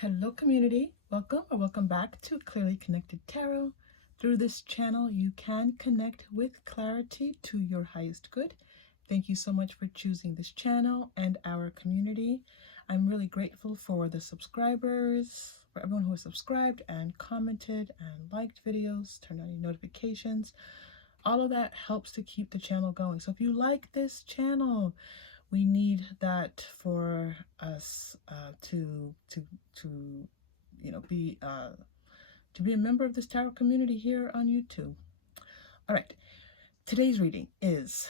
Hello community, welcome or welcome back to Clearly Connected Tarot. Through this channel you can connect with clarity to your highest good. Thank you so much for choosing this channel and our community. I'm really grateful for the subscribers, for everyone who has subscribed and commented and liked videos, turned on your notifications. All of that helps to keep the channel going. So if you like this channel, we need that for us to be a member of this tarot community here on YouTube. All right, today's reading is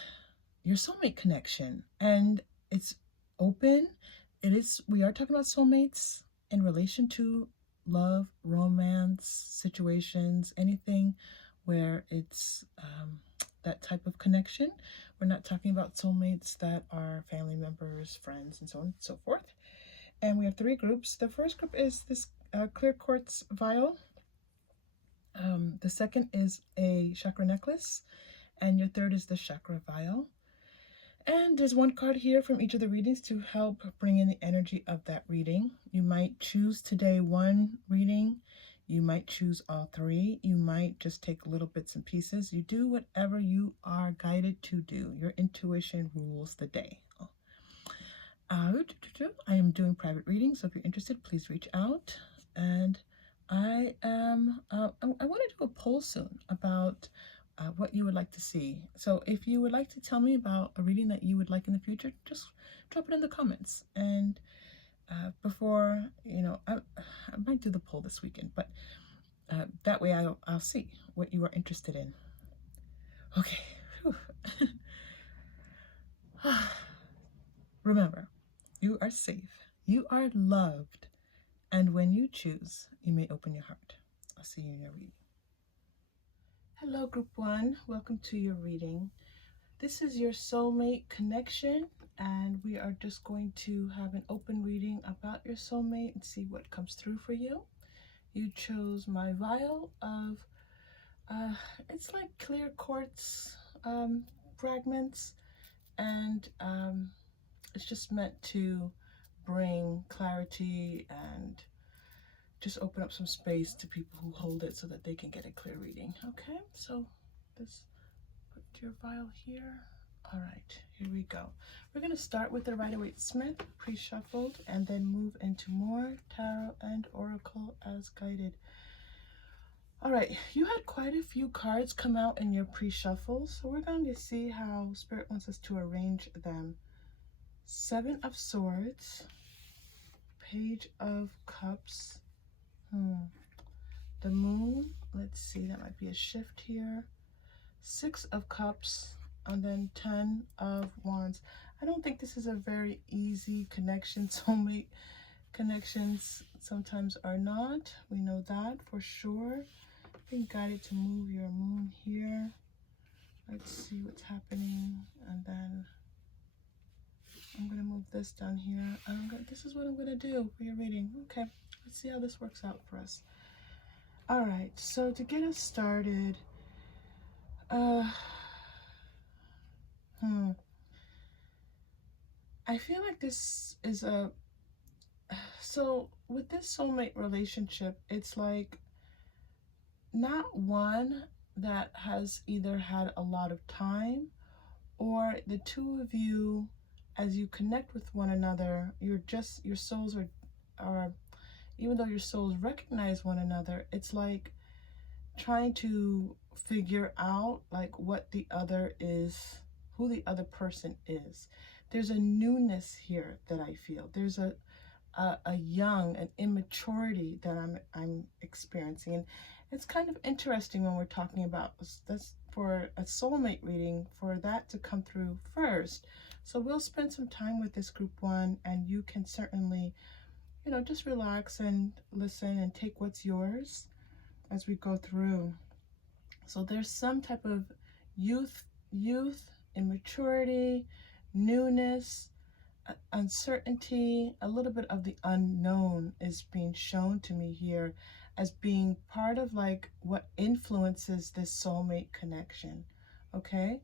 your soulmate connection, and it's open. We are talking about soulmates in relation to love, romance, situations, anything where it's that type of connection. We're not talking about soulmates that are family members, friends, and so on and so forth. And we have three groups. The first group is this clear quartz vial. The second is a chakra necklace. And your third is the chakra vial. And there's one card here from each of the readings to help bring in the energy of that reading. You might choose today one reading. You might choose all three. You might just take little bits and pieces. You do whatever you are guided to do. Your intuition rules the day. I am doing private readings, so if you're interested, please reach out. And I want to do a poll soon about what you would like to see. So if you would like to tell me about a reading that you would like in the future, just drop it in the comments. And before, I might do the poll this weekend, but that way I'll see what you are interested in. Okay. Remember, you are safe, you are loved, and when you choose, you may open your heart. I'll see you in your reading. Hello, Group 1. Welcome to your reading. This is your soulmate connection, and we are just going to have an open reading about your soulmate and see what comes through for you. You chose my vial of, it's like clear quartz fragments, and it's just meant to bring clarity and just open up some space to people who hold it so that they can get a clear reading. Okay, so let's put your vial here. All right, here we go. We're going to start with the Rider-Waite-Smith pre-shuffled and then move into more tarot and oracle as guided. All right, you had quite a few cards come out in your pre-shuffle, so we're going to see how Spirit wants us to arrange them. 7 of Swords, Page of Cups, the Moon, let's see, that might be a shift here, 6 of Cups, and then 10 of Wands. I don't think this is a very easy connection. Soulmate connections sometimes are not. We know that for sure. Being guided to move your moon here. Let's see what's happening, and then I'm going to move this down here. This is what I'm going to do for your reading. Okay, let's see how this works out for us. All right, so to get us started, I feel like this is so with this soulmate relationship, it's like not one that has either had a lot of time, or the two of you, as you connect with one another, your souls are, even though your souls recognize one another, it's like trying to figure out like what the other is, who the other person is. There's a newness here that I feel. There's a young, an immaturity that I'm experiencing. And it's kind of interesting when we're talking about this for a soulmate reading, for that to come through first. So we'll spend some time with this Group 1, and you can certainly, just relax and listen and take what's yours as we go through. So there's some type of youth, immaturity, newness, uncertainty, a little bit of the unknown is being shown to me here as being part of like what influences this soulmate connection. Okay,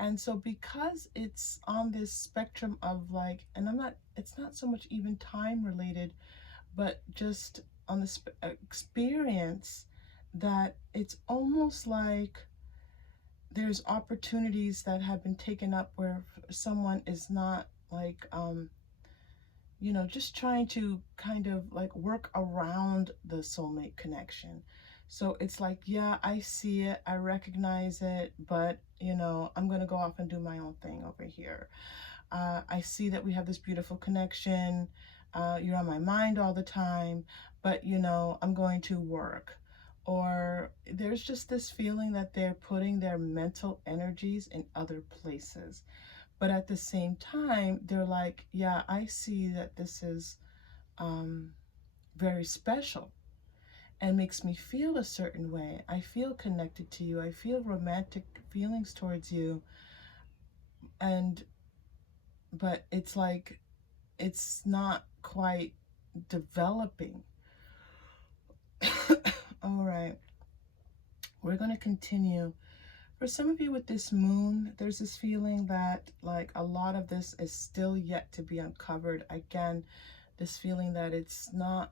and so because it's on this spectrum of like, and it's not so much even time related, but just on the experience that it's almost like there's opportunities that have been taken up where someone is not like, you know, just trying to kind of like work around the soulmate connection. So it's like, yeah, I see it, I recognize it, but, you know, I'm going to go off and do my own thing over here. I see that we have this beautiful connection. You're on my mind all the time, but, you know, I'm going to work. Or there's just this feeling that they're putting their mental energies in other places. But at the same time, they're like, yeah, I see that this is very special and makes me feel a certain way. I feel connected to you. I feel romantic feelings towards you. And, but it's like, it's not quite developing. All right. We're going to continue. For some of you with this moon, there's this feeling that like a lot of this is still yet to be uncovered. Again, this feeling that it's not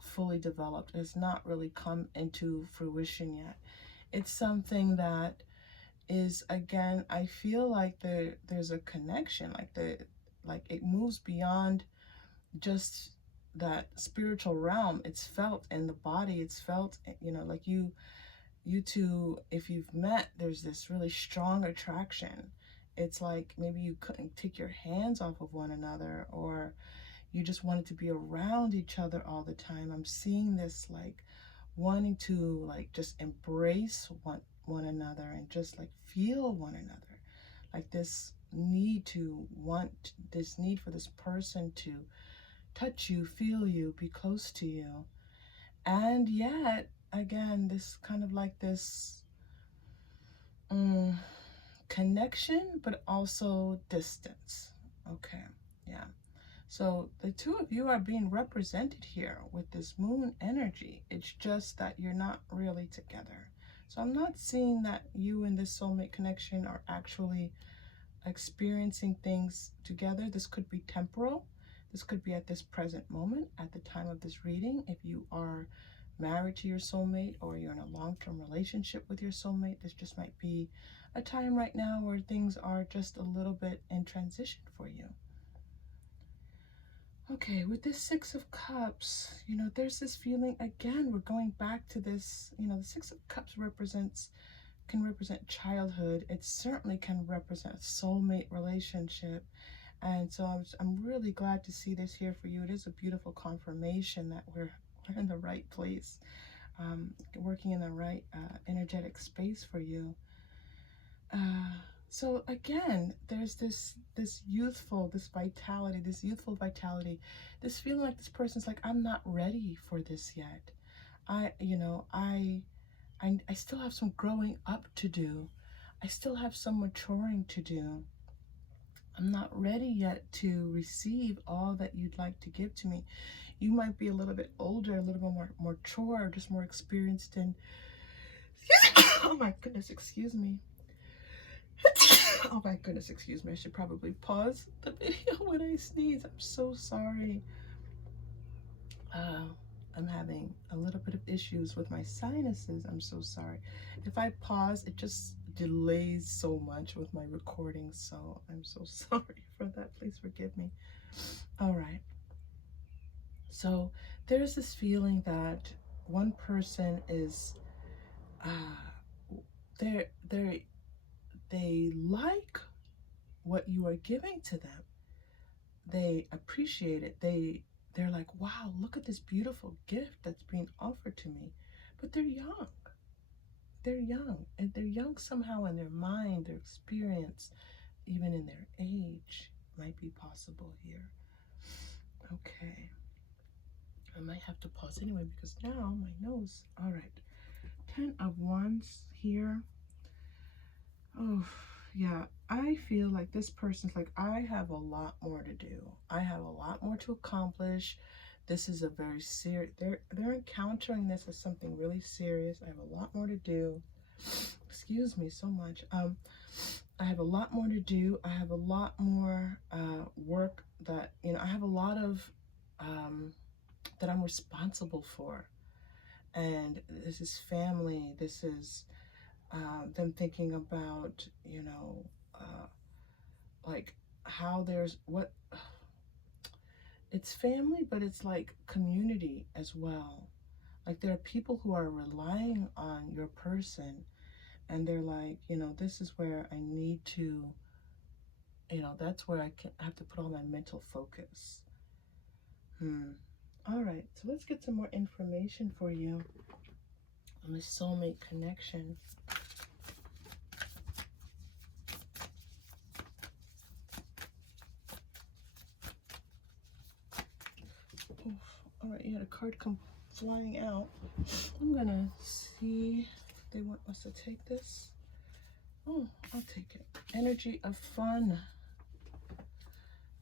fully developed. It's not really come into fruition yet. It's something that is, again, I feel like there's a connection, like it moves beyond just that spiritual realm. It's felt in the body. It's felt, you know, like you two, if you've met, there's this really strong attraction. It's like maybe you couldn't take your hands off of one another, or you just wanted to be around each other all the time. I'm seeing this like wanting to like just embrace one another and just like feel one another. Like this need to want, this need for this person to touch you, feel you, be close to you. And yet, again, this kind of like this connection, but also distance. Okay, yeah. So the two of you are being represented here with this moon energy. It's just that you're not really together. So I'm not seeing that you and this soulmate connection are actually experiencing things together. This could be temporal. This could be at this present moment, at the time of this reading. If you are married to your soulmate or you're in a long-term relationship with your soulmate, this just might be a time right now where things are just a little bit in transition for you. Okay, with this Six of Cups, you know, there's this feeling, again, we're going back to this, you know, the Six of Cups can represent childhood. It certainly can represent a soulmate relationship. And so I'm really glad to see this here for you. It is a beautiful confirmation that we're in the right place, working in the right energetic space for you. So again, there's this youthful vitality, this feeling like this person's like, I'm not ready for this yet. I still have some growing up to do. I still have some maturing to do. I'm not ready yet to receive all that you'd like to give to me. You might be a little bit older, a little bit more mature, just more experienced in oh my goodness, excuse me. Oh my goodness, excuse me. I should probably pause the video when I sneeze. I'm so sorry. I'm having a little bit of issues with my sinuses. I'm so sorry. If I pause, it just delays so much with my recording. So I'm so sorry for that. Please forgive me. All right. So there's this feeling that one person is, they like what you are giving to them. They appreciate it. They're like, wow, look at this beautiful gift that's being offered to me. But they're young. They're young. And they're young somehow in their mind, their experience, even in their age might be possible here. Okay. I might have to pause anyway because now my nose. All right. 10 of Wands here. Oh, yeah. I feel like this person's like, I have a lot more to do. I have a lot more to accomplish. This is a very serious, they're encountering this as something really serious. I have a lot more to do. Excuse me so much. I have a lot more to do. I have a lot more work that, you know, I have a lot of that I'm responsible for. And this is family. This is them thinking about, you know, like how there's what, it's family, but it's like community as well. Like there are people who are relying on your person, and they're like, you know, this is where I need to, you know, that's where I have to put all my mental focus. All right, so let's get some more information for you on the soulmate connection. Oof. All right, you had a card come flying out. I'm gonna see if they want us to take this. Oh, I'll take it. Energy of fun.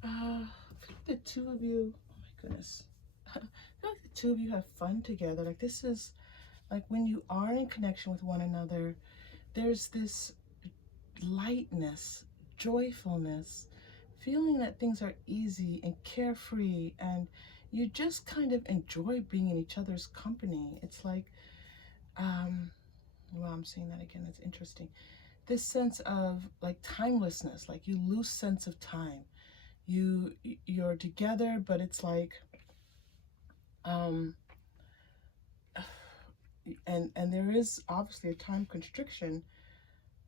I feel like the two of you, oh my goodness. I feel like the two of you have fun together. Like this is like when you are in connection with one another, there's this lightness, joyfulness, feeling that things are easy and carefree, and you just kind of enjoy being in each other's company. It's like, well, I'm saying that again, it's interesting. This sense of like timelessness, like you lose sense of time. You're together, but it's like, and there is obviously a time constriction,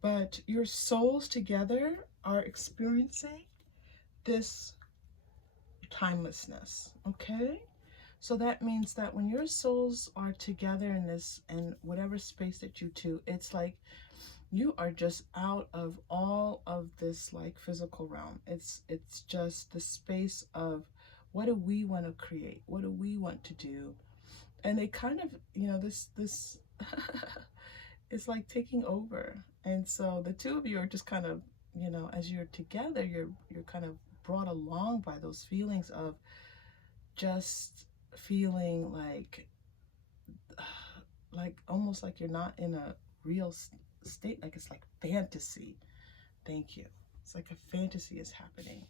but your souls together are experiencing this timelessness. Okay, so that means that when your souls are together in this, in whatever space that you two, it's like you are just out of all of this like physical realm. It's just the space of what do we want to create, what do we want to do. And they kind of, you know, this it's like taking over. And so the two of you are just kind of, you know, as you're together, you're kind of brought along by those feelings of just feeling like almost like you're not in a real state, like it's like fantasy. Thank you. It's like a fantasy is happening,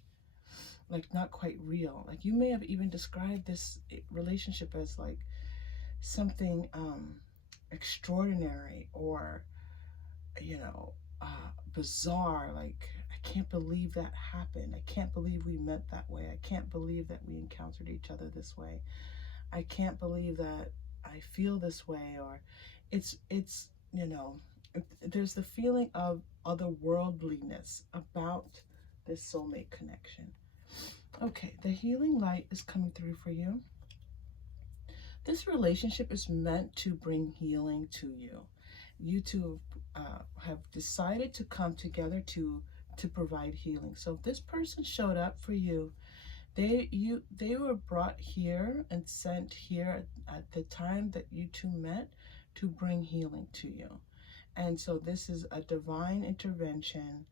like not quite real. Like you may have even described this relationship as like something extraordinary, or you know, bizarre. Like, I can't believe that happened. I can't believe we met that way. I can't believe that we encountered each other this way. I can't believe that I feel this way. Or it's you know, there's the feeling of otherworldliness about this soulmate connection. Okay, the healing light is coming through for you. This relationship is meant to bring healing to you. You two have decided to come together to provide healing. So if this person showed up for you, they were brought here and sent here at the time that you two met to bring healing to you. And so this is a divine intervention,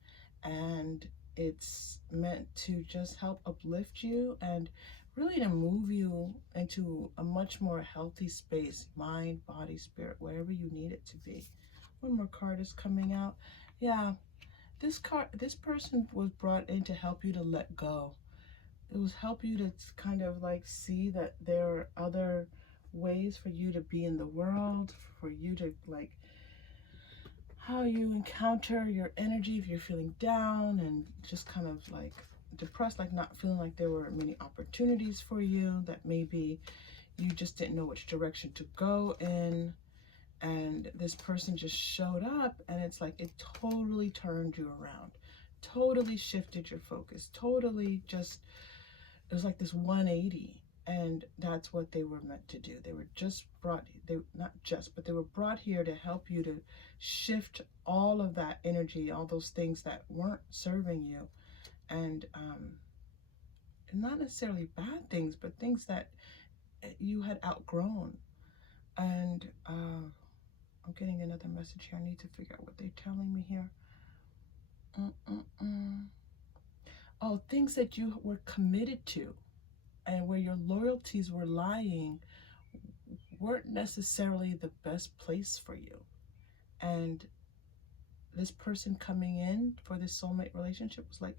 and it's meant to just help uplift you and really to move you into a much more healthy space, mind, body, spirit, wherever you need it to be. One more card is coming out. Yeah, this person was brought in to help you to let go. It was help you to kind of like see that there are other ways for you to be in the world, for you to like how you encounter your energy if you're feeling down and just kind of like depressed, like not feeling like there were many opportunities for you, that maybe you just didn't know which direction to go in. And this person just showed up, and it's like it totally turned you around, totally shifted your focus, totally just, it was like this 180. And that's what they were meant to do. They were just brought, they not just, but they were brought here to help you to shift all of that energy, all those things that weren't serving you. And not necessarily bad things, but things that you had outgrown. And I'm getting another message here. I need to figure out what they're telling me here. Oh, things that you were committed to and where your loyalties were lying weren't necessarily the best place for you. And this person coming in for this soulmate relationship was like,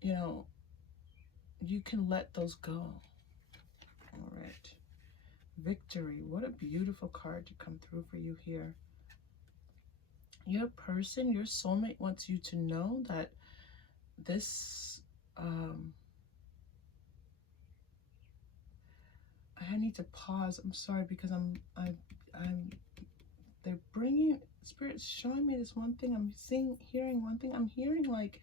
you know, you can let those go. All right. Victory. What a beautiful card to come through for you here. Your person, your soulmate wants you to know that this, I need to pause. I'm sorry because they're bringing, Spirit's showing me this one thing. I'm hearing one thing. I'm hearing like,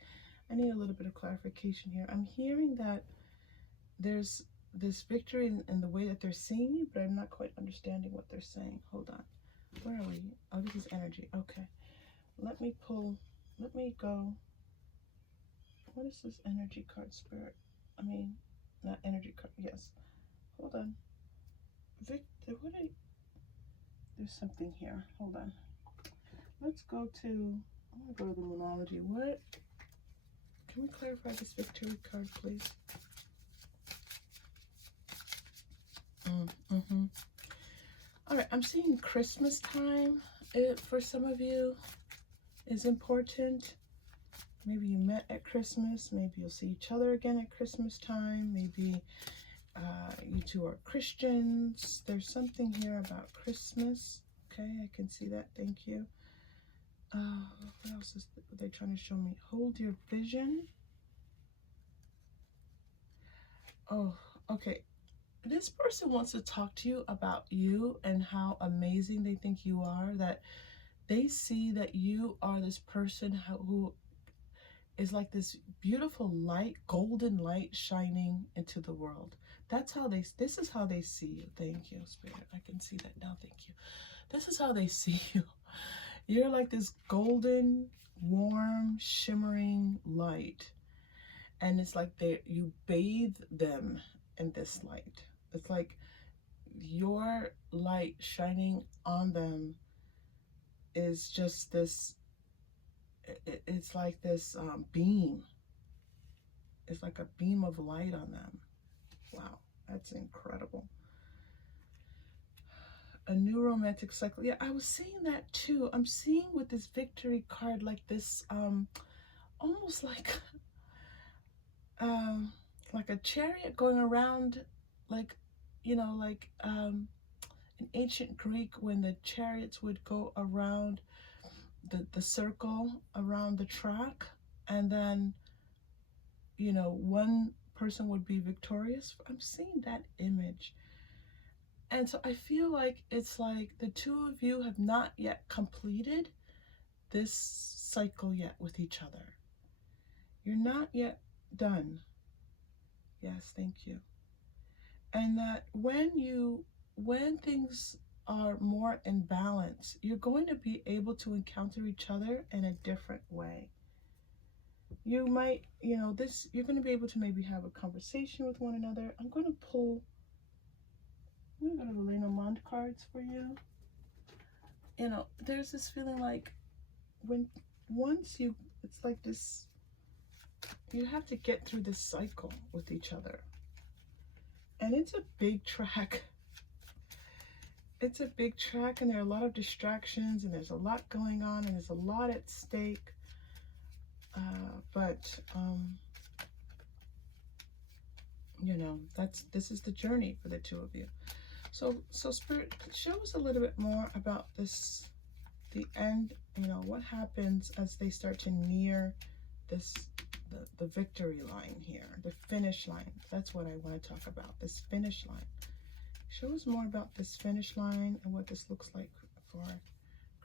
I need a little bit of clarification here. I'm hearing that there's this victory in the way that they're seeing you, but I'm not quite understanding what they're saying. Hold on. Where are we? Oh, this is energy. Okay. Let me go. What is this energy card, Spirit? I mean, not energy card. Yes. Hold on. There's something here. Hold on. Let's go to, I'm going to go to the Moonology. What? Can we clarify this victory card, please? All right, I'm seeing Christmas time. It, for some of you, is important. Maybe you met at Christmas. Maybe you'll see each other again at Christmas time. Maybe you two are Christians. There's something here about Christmas. Okay, I can see that. Thank you. What else are they trying to show me? Hold your vision. Oh, okay. This person wants to talk to you about you and how amazing they think you are, that they see that you are this person who is like this beautiful light, golden light shining into the world. That's how this is how they see you. Thank you, Spirit. I can see that now. Thank you. This is how they see you. You're like this golden, warm, shimmering light. And it's like you bathe them in this light. It's like your light shining on them is just this, it's like this beam. It's like a beam of light on them. Wow, that's incredible. A new romantic cycle. Yeah, I was seeing that too. I'm seeing with this victory card like this, almost like a chariot going around, like, you know, like in ancient Greek when the chariots would go around the circle around the track, and then, you know, one person would be victorious. I'm seeing that image. And so I feel like it's like the two of you have not yet completed this cycle yet with each other. You're not yet done. Yes, thank you. And that when things are more in balance, you're going to be able to encounter each other in a different way. You might, you know, you're going to be able to maybe have a conversation with one another. I'm going to go to the Lenormand cards for you. You know, there's this feeling like it's like this, you have to get through this cycle with each other. And it's a big track. It's a big track, and there are a lot of distractions, and there's a lot going on, and there's a lot at stake. But you know, this is the journey for the two of you. So Spirit, show us a little bit more about this, the end. You know, what happens as they start to near this, the victory line here, the finish line. That's what I want to talk about, this finish line. Show us more about this finish line and what this looks like for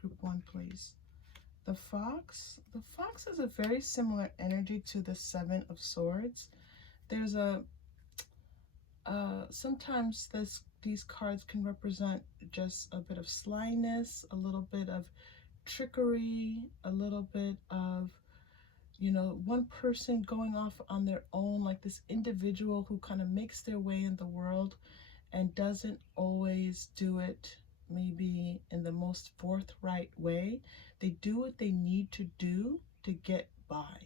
group 1, please. The fox has a very similar energy to the 7 of Swords. There's sometimes these cards can represent just a bit of slyness, a little bit of trickery, a little bit of, you know, one person going off on their own, like this individual who kind of makes their way in the world and doesn't always do it maybe in the most forthright way. They do what they need to do to get by.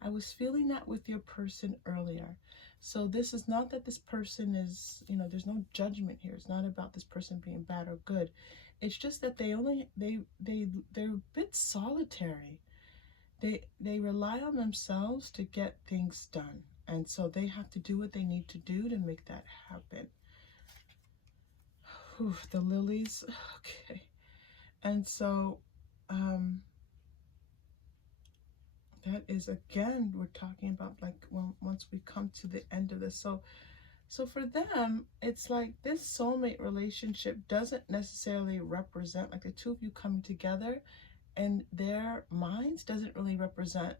I was feeling that with your person earlier. So this is not that this person is, you know, there's no judgment here. It's not about this person being bad or good. It's just that they're a bit solitary. They rely on themselves to get things done. And so they have to do what they need to do to make that happen. Whew, the lilies. Okay. And so that is, again, we're talking about like once we come to the end of this. So for them, it's like this soulmate relationship doesn't necessarily represent like the two of you coming together, and their minds doesn't really represent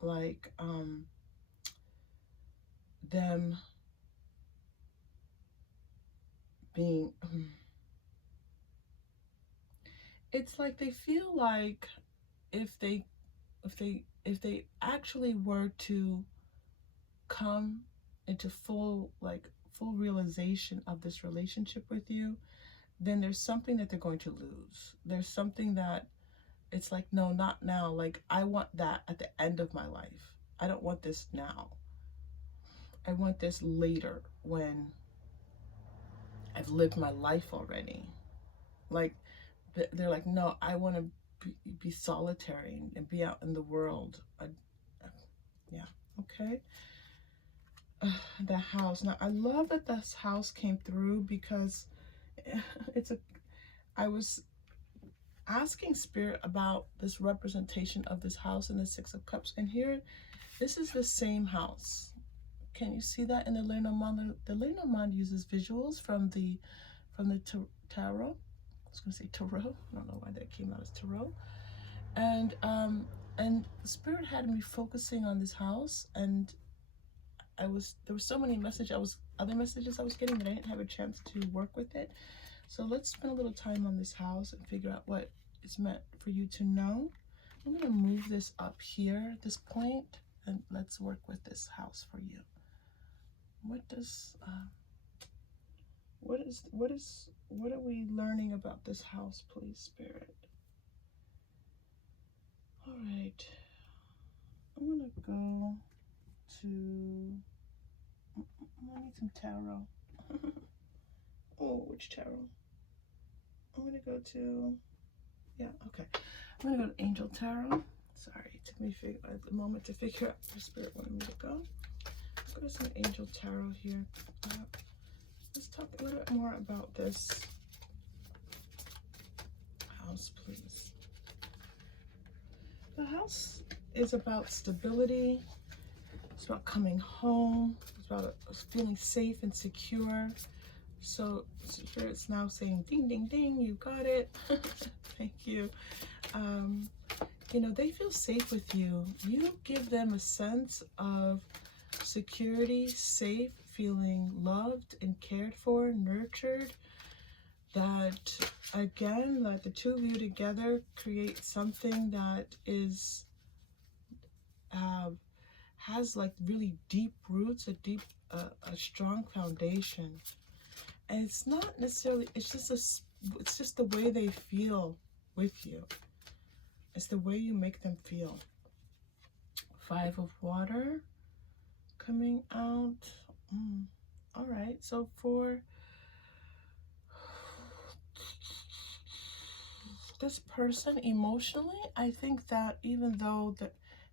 like them being it's like they feel like if they actually were to come into full realization of this relationship with you, then there's something that they're going to lose. There's something that it's like, no, not now. Like, I want that at the end of my life. I don't want this now. I want this later when I've lived my life already. Like, they're like, no, I want to be solitary and be out in the world. Yeah, okay. The house. Now, I love that this house came through because I was asking Spirit about this representation of this house in the Six of Cups. And here, this is the same house. Can you see that in the Lenormand? The Lenormand uses visuals from the tarot. I was going to say tarot. I don't know why that came out as tarot. And Spirit had me focusing on this house, and there were so many other messages I was getting that I didn't have a chance to work with it. So let's spend a little time on this house and figure out what it's meant for you to know. I'm going to move this up here at this point, and let's work with this house for you. What are we learning about this house, please, Spirit? All right. I'm going to go to, I need some tarot. Oh, which tarot? I'm going to go to, yeah, okay. I'm going to go to Angel Tarot. Sorry, it took me a moment to figure out where Spirit wanted me to go. Let's go to some Angel Tarot here. Let's talk a little bit more about this house, please. The house is about stability. It's about coming home. It's about feeling safe and secure. So Spirit's now saying, ding, ding, ding, you got it. Thank you. You know, they feel safe with you. You give them a sense of security, safe, feeling loved and cared for, nurtured. That, again, that the two of you together create something that is, has like really deep roots, a strong foundation. And it's not necessarily, it's just the way they feel with you. It's the way you make them feel. Five of Water coming out. All right, so for this person emotionally, I think that even though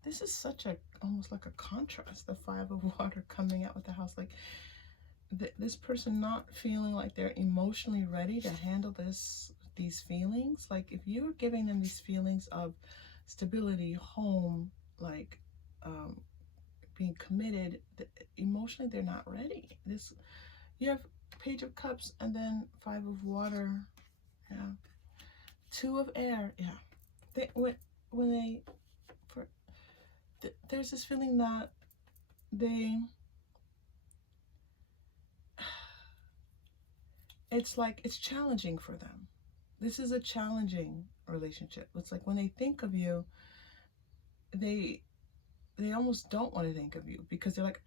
this is such a, almost like a contrast, the Five of Water coming out with the house, like this person not feeling like they're emotionally ready to handle these feelings. Like if you're giving them these feelings of stability, home, like being committed, emotionally they're not ready. You have Page of Cups and then Five of Water, yeah. Two of Air, yeah. There's this feeling that it's like it's challenging for them. This is a challenging relationship. It's like when they think of you, they almost don't want to think of you because they're like,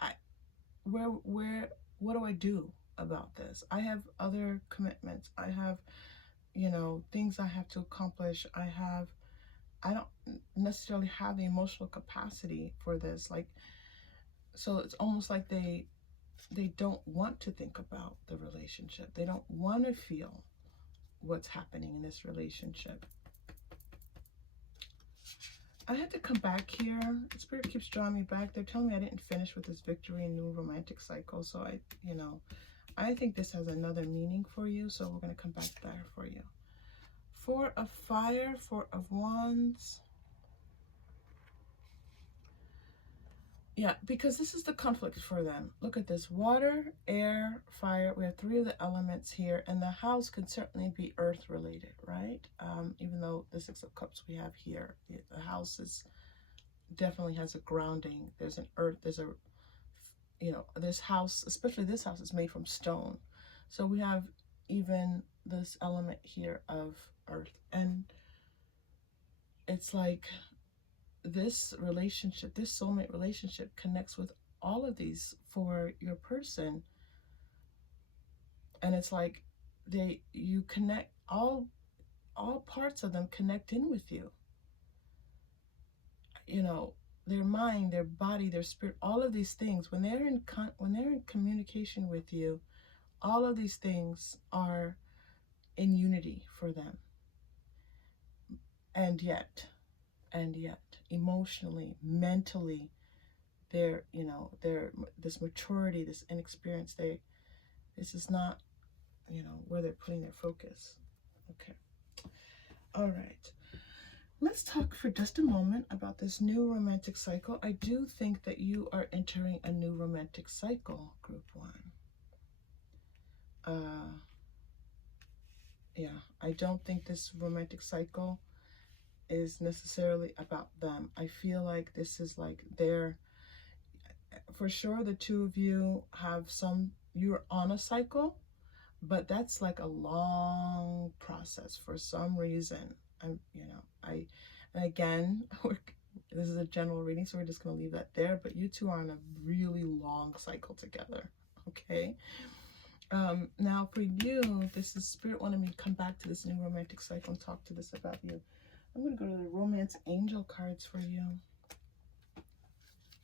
what do I do about this? I have other commitments. I have, you know, things I have to accomplish. I don't necessarily have the emotional capacity for this. Like, so it's almost like they don't want to think about the relationship. They don't want to feel what's happening in this relationship. I had to come back here. Spirit keeps drawing me back. They're telling me I didn't finish with this victory and new romantic cycle. So I think this has another meaning for you, so we're going to come back there for you. Four of Fire, Four of Wands. Yeah, because this is the conflict for them. Look at this. Water, air, fire. We have three of the elements here. And the house can certainly be earth related, right? Even though the Six of Cups we have here, the house is definitely has a grounding. There's an earth, there's a, you know, this house, especially this house, is made from stone. So we have even this element here of earth. And it's like this relationship, this soulmate relationship connects with all of these for your person. And it's like you connect, all parts of them connect in with you. You know, their mind, their body, their spirit, all of these things, when they're in communication with you, all of these things are in unity for them. And yet, emotionally, mentally, they're, you know, they're this maturity, this inexperience, this is not, you know, where they're putting their focus. Okay. All right. Let's talk for just a moment about this new romantic cycle. I do think that you are entering a new romantic cycle, Group 1. Yeah, I don't think this romantic cycle is necessarily about them. I feel like this is like for sure the two of you have you're on a cycle, but that's like a long process for some reason. And again, this is a general reading, so we're just going to leave that there, but you two are on a really long cycle together, okay? Now for you, this is Spirit wanted me to come back to this new romantic cycle and talk to this about you. I'm going to go to the Romance Angel cards for you.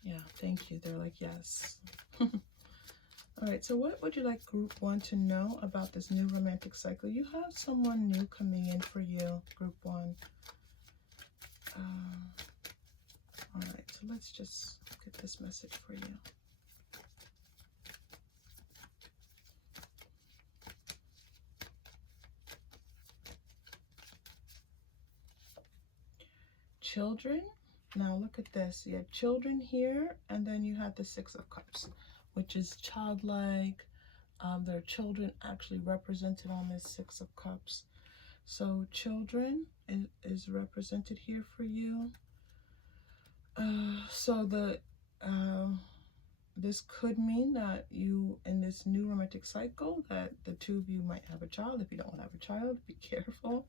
Yeah, thank you. They're like, yes. All right, so what would you like Group 1 to know about this new romantic cycle? You have someone new coming in for you, Group 1. All right, so let's just get this message for you. Children. Now look at this. You have children here, and then you have the Six of Cups, which is childlike. There are children actually represented on this Six of Cups. So children is represented here for you. So this could mean that you, in this new romantic cycle, that the two of you might have a child. If you don't have a child, be careful.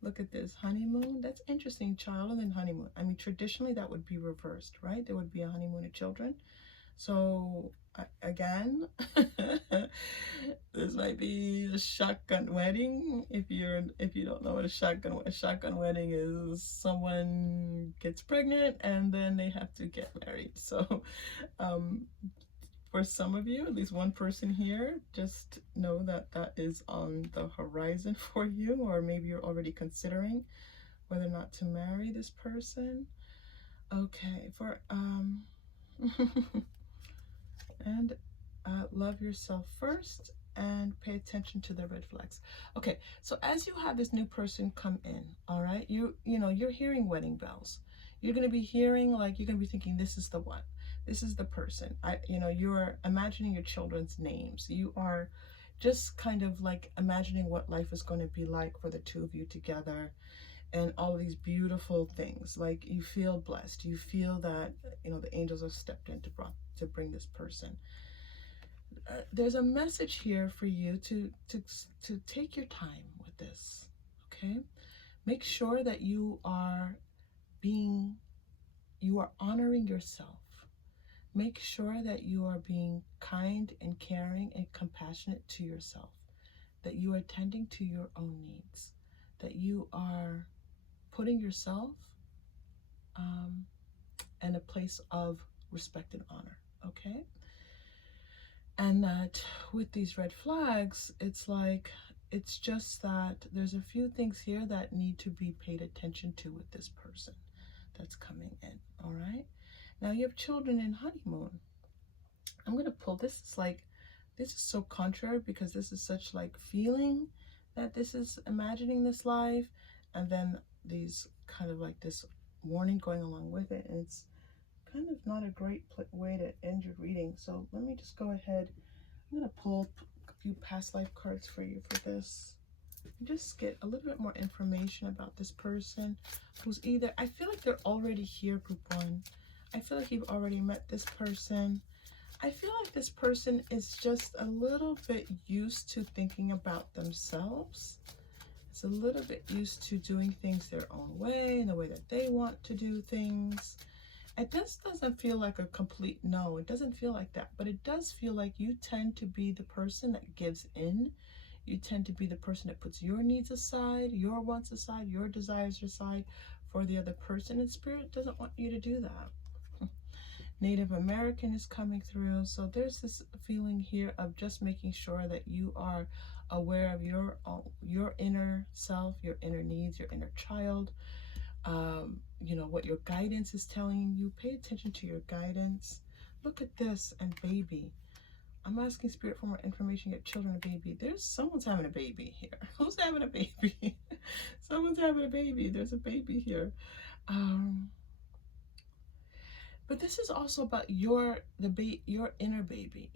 Look at this, honeymoon. That's interesting, child and then honeymoon. I mean, traditionally that would be reversed, right? There would be a honeymoon of children. So again, this might be a shotgun wedding. If you don't know what a shotgun wedding is, someone gets pregnant and then they have to get married. So for some of you, at least one person here, just know that that is on the horizon for you, or maybe you're already considering whether or not to marry this person. Okay, and love yourself first and pay attention to the red flags. Okay, so as you have this new person come in, all right, you know, you're hearing wedding bells. You're going to be hearing, like, you're going to be thinking, this is the one. This is the person. You're imagining your children's names. You are just kind of like imagining what life is going to be like for the two of you together, and all of these beautiful things. Like, you feel blessed. You feel that, you know, the angels have stepped in to bring this person. There's a message here for you to take your time with this, okay? Make sure that you are honoring yourself. Make sure that you are being kind and caring and compassionate to yourself, that you are tending to your own needs, that you are putting yourself in a place of respect and honor, okay? And that with these red flags, it's just that there's a few things here that need to be paid attention to with this person that's coming in, all right? Now you have children in honeymoon. I'm going to pull, this is like this is so contrary, because this is such like feeling that this is imagining this life, and then these kind of like this warning going along with it, and it's kind of not a great way to end your reading. So let me just go ahead. I'm going to pull a few past life cards for you for this. Just get a little bit more information about this person who's either, I feel like they're already here, group one. I feel like you've already met this person. I feel like this person is just a little bit used to thinking about themselves. It's a little bit used to doing things their own way, in the way that they want to do things. It just doesn't feel like a complete no. It doesn't feel like that, but it does feel like you tend to be the person that gives in. You tend to be the person that puts your needs aside, your wants aside, your desires aside for the other person, and Spirit doesn't want you to do that. Native American is coming through, so there's this feeling here of just making sure that you are aware of your inner self, your inner needs, your inner child. You know, what your guidance is telling you. Pay attention to your guidance. Look at this, and baby. I'm asking Spirit for more information. Get children, a baby. There's someone's having a baby here. Who's having a baby? Someone's having a baby. There's a baby here. But this is also about your inner baby.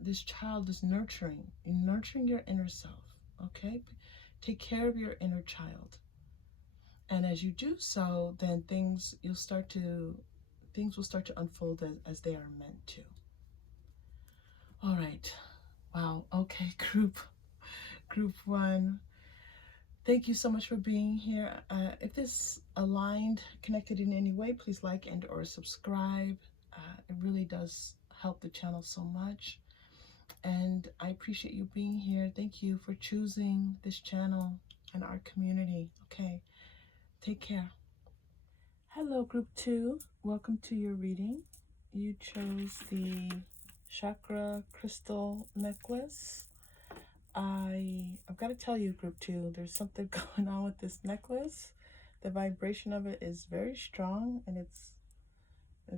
This child is nurturing. You're nurturing your inner self. Okay? Take care of your inner child. And as you do so, then things will start to unfold as they are meant to. All right. Wow. Okay, group one. Thank you so much for being here. If this aligned, connected in any way, please like and or subscribe. It really does help the channel so much. And I appreciate you being here. Thank you for choosing this channel and our community. Okay. Take care. Hello, group 2. Welcome to your reading. You chose the Chakra crystal necklace. I've got to tell you, group 2, there's something going on with this necklace. The vibration of it is very strong, and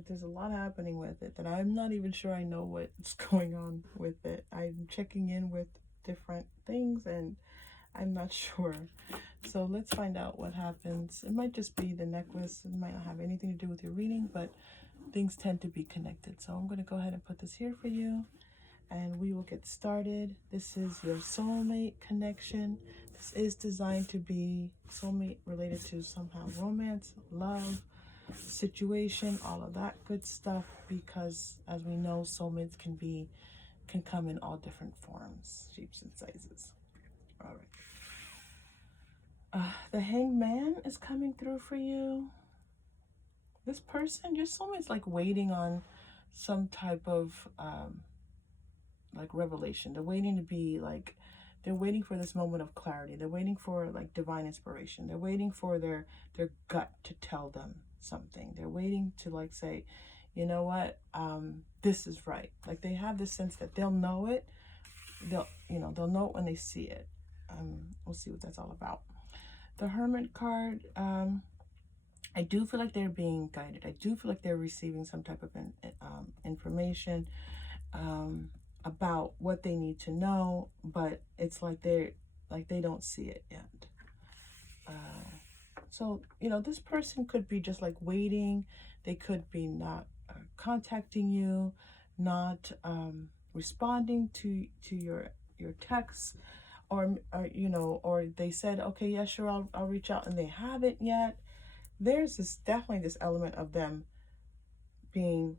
there's a lot happening with it that I'm not even sure I know what's going on with it. I'm checking in with different things, and I'm not sure. So let's find out what happens. It might just be the necklace. It might not have anything to do with your reading, but things tend to be connected. So I'm going to go ahead and put this here for you, and we will get started. This is your soulmate connection. This is designed to be soulmate related to somehow romance, love, situation, all of that good stuff, because as we know, soulmates can come in all different forms, shapes, and sizes. All right. The Hanged Man is coming through for you. This person, your soulmate's like waiting on some type of like revelation. They're waiting to be like, they're waiting for this moment of clarity. They're waiting for like divine inspiration. They're waiting for their gut to tell them something. They're waiting to like say, you know what, this is right. Like they have this sense that they'll know it. They'll know it when they see it. We'll see what that's all about. The Hermit card, I do feel like they're being guided. I do feel like they're receiving some type of information about what they need to know, but it's like they don't see it yet. So, you know, this person could be just like waiting. They could be not contacting you, not responding to your texts, or you know, or they said, okay, yeah, sure, I'll reach out, and they haven't yet. There's definitely this element of them being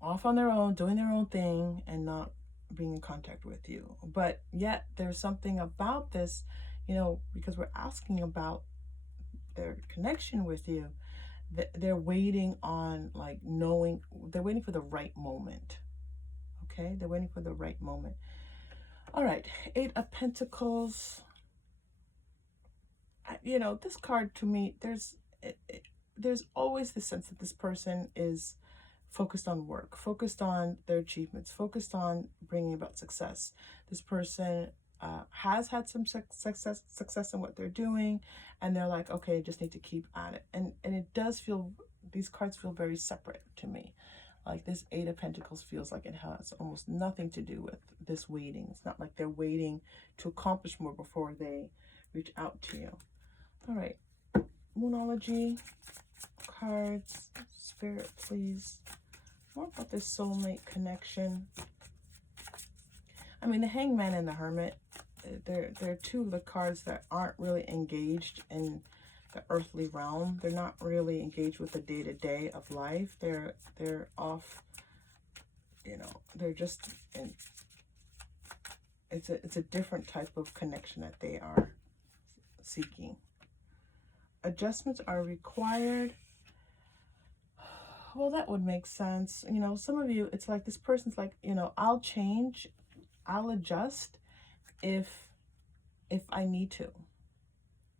off on their own, doing their own thing, and not being in contact with you. But yet there's something about this, you know, because we're asking about their connection with you. They're waiting on like knowing, they're waiting for the right moment. Okay, they're waiting for the right moment. All right, 8 of Pentacles. You know, this card to me, there's always the sense that this person is focused on work, focused on their achievements, focused on bringing about success. This person has had some success in what they're doing, and they're like, okay, I just need to keep at it. And it does feel, these cards feel very separate to me. Like this Eight of Pentacles feels like it has almost nothing to do with this waiting. It's not like they're waiting to accomplish more before they reach out to you. All right, Moonology cards, Spirit, please. More about this soulmate connection. I mean, the Hangman and the Hermit, they're two of the cards that aren't really engaged in the earthly realm. They're not really engaged with the day-to-day of life. They're off, you know, they're just in, it's a different type of connection that they are seeking. Adjustments are required. Well, that would make sense. You know, some of you, it's like this person's like, you know, I'll change, I'll adjust if I need to.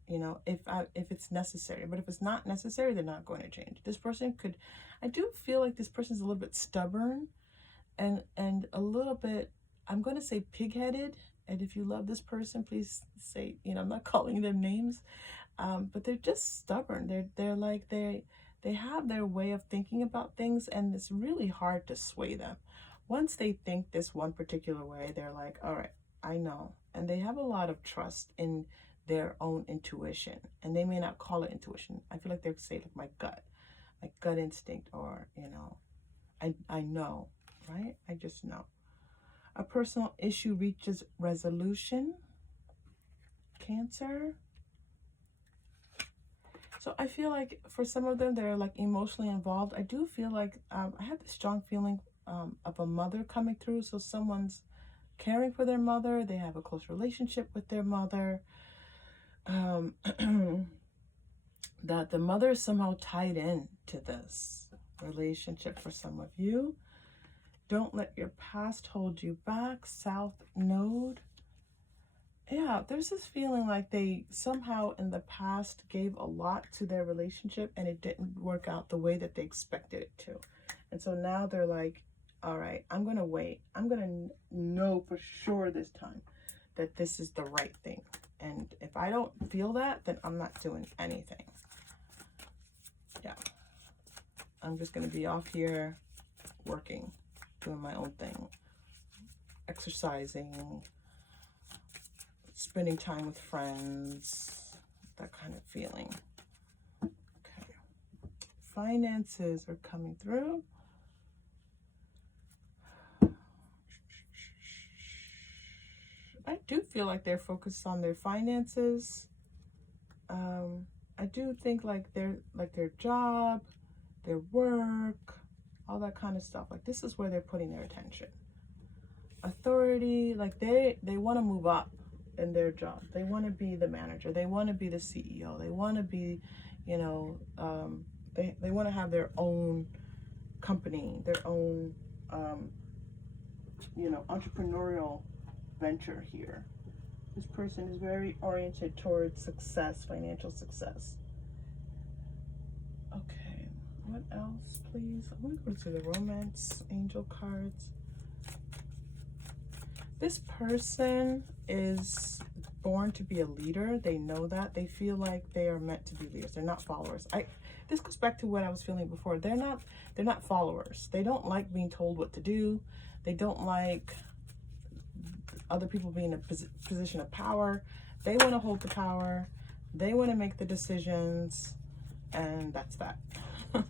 You know, if it's necessary. But if it's not necessary, they're not going to change. This person could, I do feel like this person's a little bit stubborn and a little bit, I'm going to say pig-headed. And if you love this person, please say, you know, I'm not calling them names, but they're just stubborn. They're like, they have their way of thinking about things, and it's really hard to sway them. Once they think this one particular way, they're like, all right, I know. And they have a lot of trust in their own intuition, and they may not call it intuition. I feel like they'd say like my gut instinct, or, you know, I know, right? I just know. A personal issue reaches resolution. Cancer. So I feel like for some of them, they're like emotionally involved. I do feel like I have this strong feeling of a mother coming through. So someone's caring for their mother. They have a close relationship with their mother. That the mother is somehow tied in to this relationship for some of you. Don't let your past hold you back. South Node. Yeah, there's this feeling like they somehow in the past gave a lot to their relationship and it didn't work out the way that they expected it to. And so now they're like, all right, I'm going to wait. I'm going to know for sure this time that this is the right thing. And if I don't feel that, then I'm not doing anything. Yeah. I'm just going to be off here working, doing my own thing, exercising, spending time with friends, that kind of feeling. Okay. Finances are coming through. I do feel like they're focused on their finances. I do think like their job, their work, all that kind of stuff. Like this is where they're putting their attention. Authority, like they want to move up in their job. They want to be the manager. They want to be the CEO. They want to be, you know, they want to have their own company, their own, you know, entrepreneurial venture here. This person is very oriented towards success, financial success. Okay, what else, please? I'm going to go to the romance angel cards. This person is born to be a leader. They know that. They feel like they are meant to be leaders. They're not followers. This goes back to what I was feeling before. They're not followers. They don't like being told what to do. They don't like other people being in a position of power. They want to hold the power. They want to make the decisions, and that's that.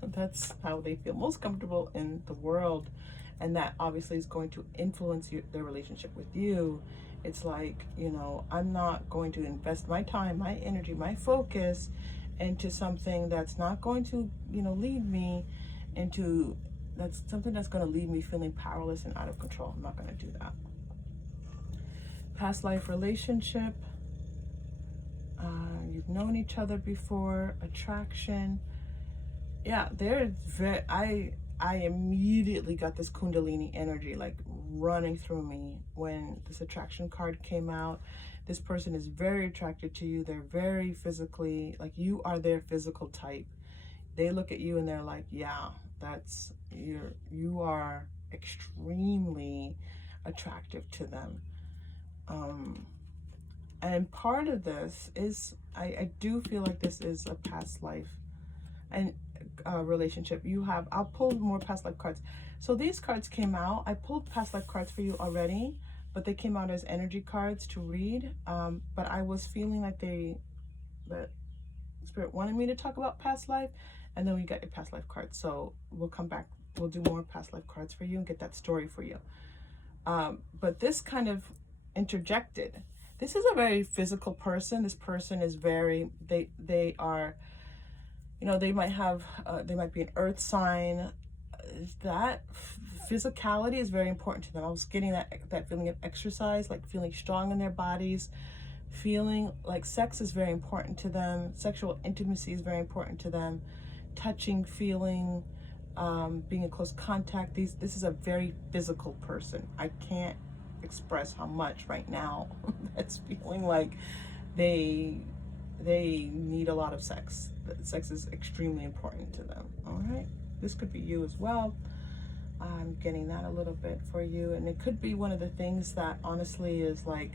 That's how they feel most comfortable in the world. And that obviously is going to influence their relationship with you. It's like, you know, I'm not going to invest my time, my energy, my focus into something that's not going to, you know, lead me into, that's something that's going to leave me feeling powerless and out of control. I'm not going to do that. Past life relationship. You've known each other before. Attraction. Yeah, there's very, I immediately got this Kundalini energy like running through me when this attraction card came out. This person is very attracted to you. They're very physically, like you are their physical type. They look at you and they're like, yeah, that's, you are extremely attractive to them. And part of this is, I do feel like this is a past life. And relationship. I'll pull more past life cards. So these cards came out. I pulled past life cards for you already, but they came out as energy cards to read. But I was feeling like that Spirit wanted me to talk about past life, and then we got your past life cards. So we'll come back. We'll do more past life cards for you and get that story for you. But this kind of interjected. This is a very physical person. This person is very, they are, you know, they might be an earth sign. That physicality is very important to them. I was getting that feeling of exercise, like feeling strong in their bodies, feeling like sex is very important to them. Sexual intimacy is very important to them. Touching, feeling, being in close contact. This is a very physical person. I can't express how much right now that's feeling like they need a lot of sex. Sex is extremely important to them. All right, this could be you as well. I'm getting that a little bit for you, and it could be one of the things that honestly is like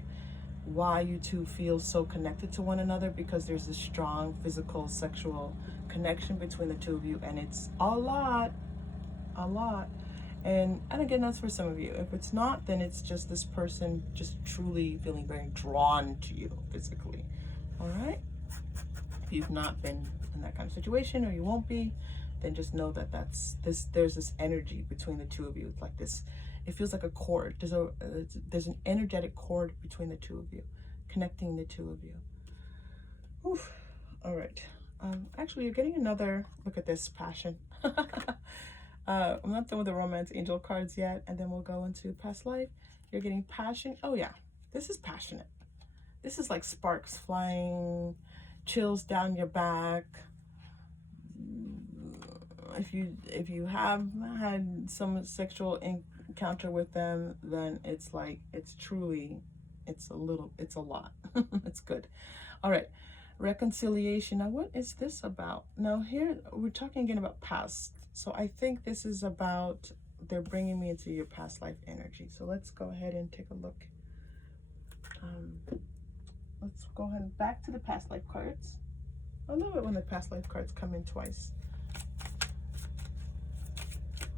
why you two feel so connected to one another, because there's this strong physical sexual connection between the two of you, and it's a lot. And again, that's for some of you. If it's not, then it's just this person just truly feeling very drawn to you physically. All right, if you've not been in that kind of situation, or you won't be, then just know that there's this energy between the two of you. It's like this, it feels like a cord. There's an energetic cord between the two of you, connecting the two of you. Oof. All right. Actually, you're getting another look at this passion. I'm not done with the romance angel cards yet, and then we'll go into past life. You're getting passion. Oh yeah, this is passionate. This is like sparks flying, chills down your back. If you have had some sexual encounter with them, then it's like it's a lot. It's good. All right, reconciliation. Now, what is this about? Now here we're talking again about past. So I think this is about, they're bringing me into your past life energy. So let's go ahead and take a look. Let's go ahead and back to the past life cards. I love it when the past life cards come in twice.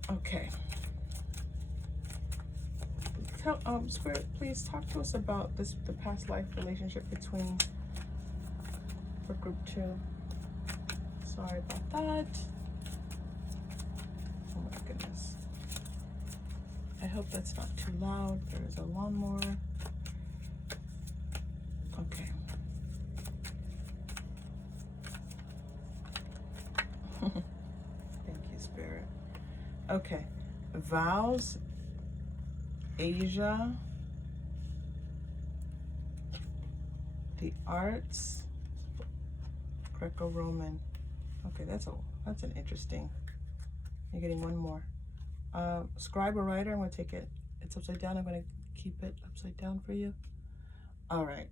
Okay. Spirit, please talk to us about the past life relationship between, for group 2. Sorry about that. Oh my goodness. I hope that's not too loud. There is a lawnmower. Okay. Thank you, Spirit. Okay. Vows, Asia, the arts, Greco-Roman. Okay, that's an interesting. You're getting one more. Scribe or writer, I'm going to take it. It's upside down. I'm going to keep it upside down for you. All right.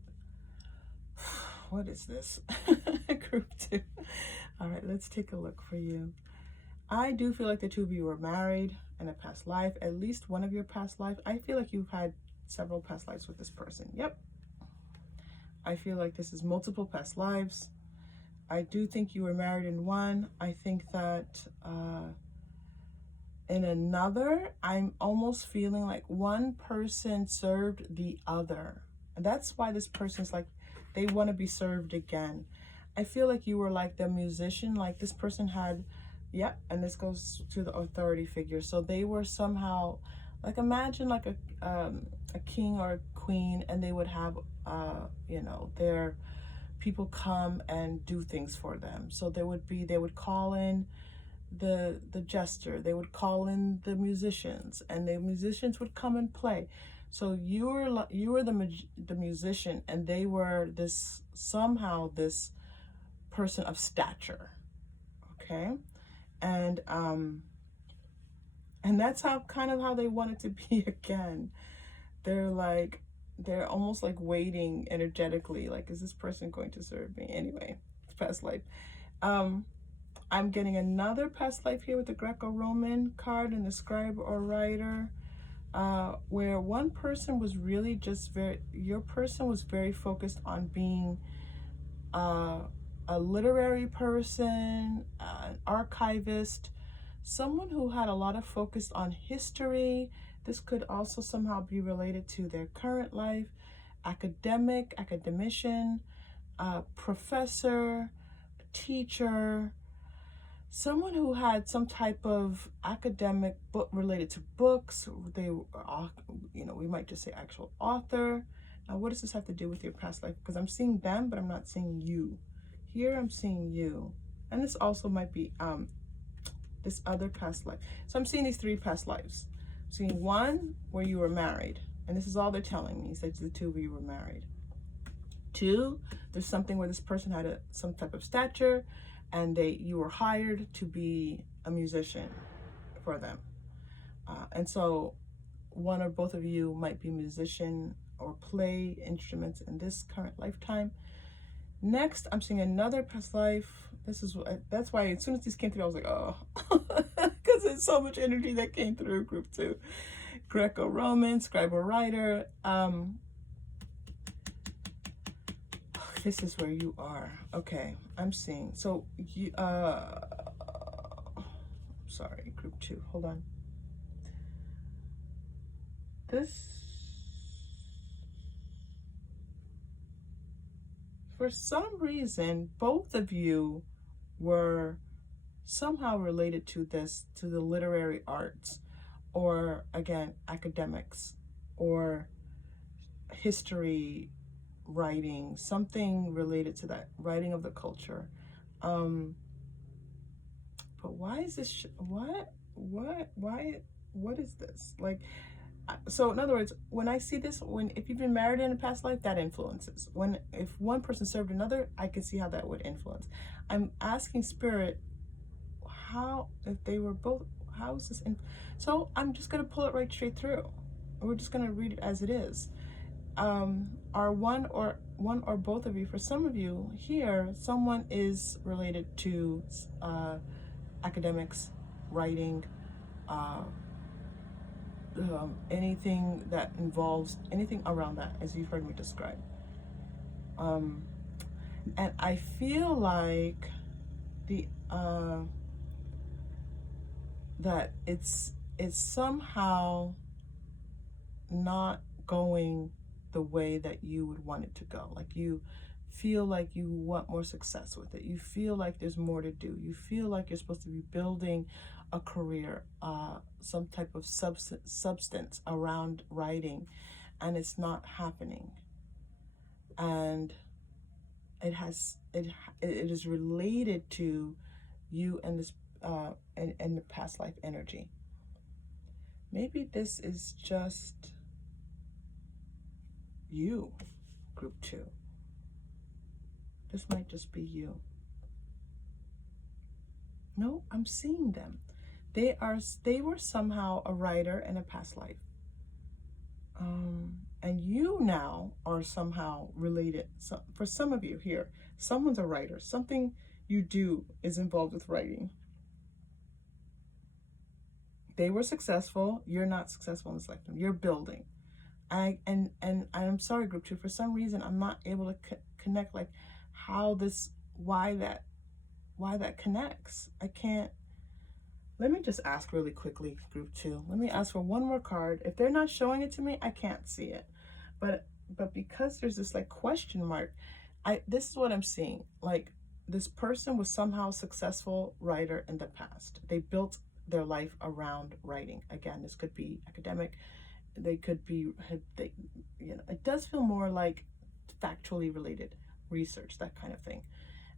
What is this? Group 2. All right, let's take a look for you. I do feel like the two of you were married in a past life, at least one of your past lives. I feel like you've had several past lives with this person. Yep. I feel like this is multiple past lives. I do think you were married in one. I think that in another, I'm almost feeling like one person served the other. And that's why this person's like, they want to be served again. I feel like you were like the musician, like this person had, yeah, and this goes to the authority figure. So they were somehow, like imagine like a king or a queen, and they would have, you know, their people come and do things for them. So they would call in the jester, they would call in the musicians, and the musicians would come and play. So you were the musician, and they were this person of stature, okay, and that's how they wanted to be again. They're almost like waiting energetically, like, is this person going to serve me? Anyway, it's past life. I'm getting another past life here with the Greco-Roman card and the scribe or writer, where one person was really just your person was very focused on being a literary person, an archivist, someone who had a lot of focus on history. This could also somehow be related to their current life. Academician, professor, teacher, someone who had some type of academic book related to books. They were, we might just say actual author. Now, what does this have to do with your past life? Because I'm seeing them, but I'm not seeing you. Here, I'm seeing you. And this also might be this other past life. So I'm seeing these 3 past lives. I'm seeing one where you were married. And this is all they're telling me, is that the 2 of you were married. 2, there's something where this person had some type of stature, and you were hired to be a musician for them. And so one or both of you might be a musician or play instruments in this current lifetime. Next, I'm seeing another past life. That's why as soon as these came through, I was like, oh, because there's so much energy that came through group 2. Greco-Roman, scribe or writer. This is where you are. Okay, I'm seeing. So you, sorry, group 2. Hold on. For some reason, both of you were somehow related to the literary arts, or again, academics, or history, writing, something related to that, writing of the culture. But why is this, why is this? Like, so in other words, when I see this, if you've been married in a past life, that influences. If one person served another, I can see how that would influence. I'm asking Spirit, how, if they were both, how is this? So I'm just going to pull it right straight through. We're just going to read it as it is. Are one or both of you, for some of you here, someone is related to academics, writing, anything that involves anything around that, as you've heard me describe. And I feel like that it's somehow not going the way that you would want it to go. Like, you feel like you want more success with it. You feel like there's more to do. You feel like you're supposed to be building a career, some type of substance around writing, and it's not happening. And it is related to you and this and the past life energy. Maybe this is just you, group 2. This might just be you. No, I'm seeing them. They were somehow a writer in a past life. And you now are somehow related. So for some of you here, someone's a writer. Something you do is involved with writing. They were successful. You're not successful in this lifetime. You're building. And I'm sorry, group 2, for some reason I'm not able to connect, like, why that connects. I can't. Let me just ask really quickly, group 2. Let me ask for one more card. If they're not showing it to me, I can't see it. But because there's this like question mark, this is what I'm seeing. Like, this person was somehow a successful writer in the past. They built their life around writing. Again, this could be academic. They could be, it does feel more like factually related research, that kind of thing.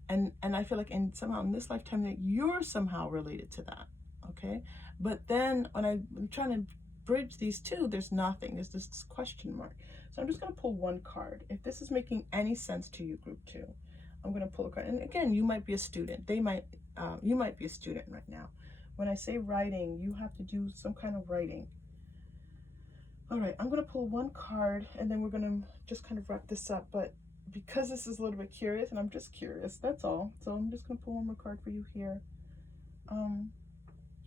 And I feel like somehow in this lifetime that you're somehow related to that, okay? But then when I'm trying to bridge these two, there's nothing. There's this question mark. So I'm just going to pull one card. If this is making any sense to you, group 2, I'm going to pull a card. And again, you might be a student. You might be a student right now. When I say writing, you have to do some kind of writing. All right, I'm going to pull one card, and then we're going to just kind of wrap this up. But because this is a little bit curious, and I'm just curious, that's all. So I'm just going to pull one more card for you here. All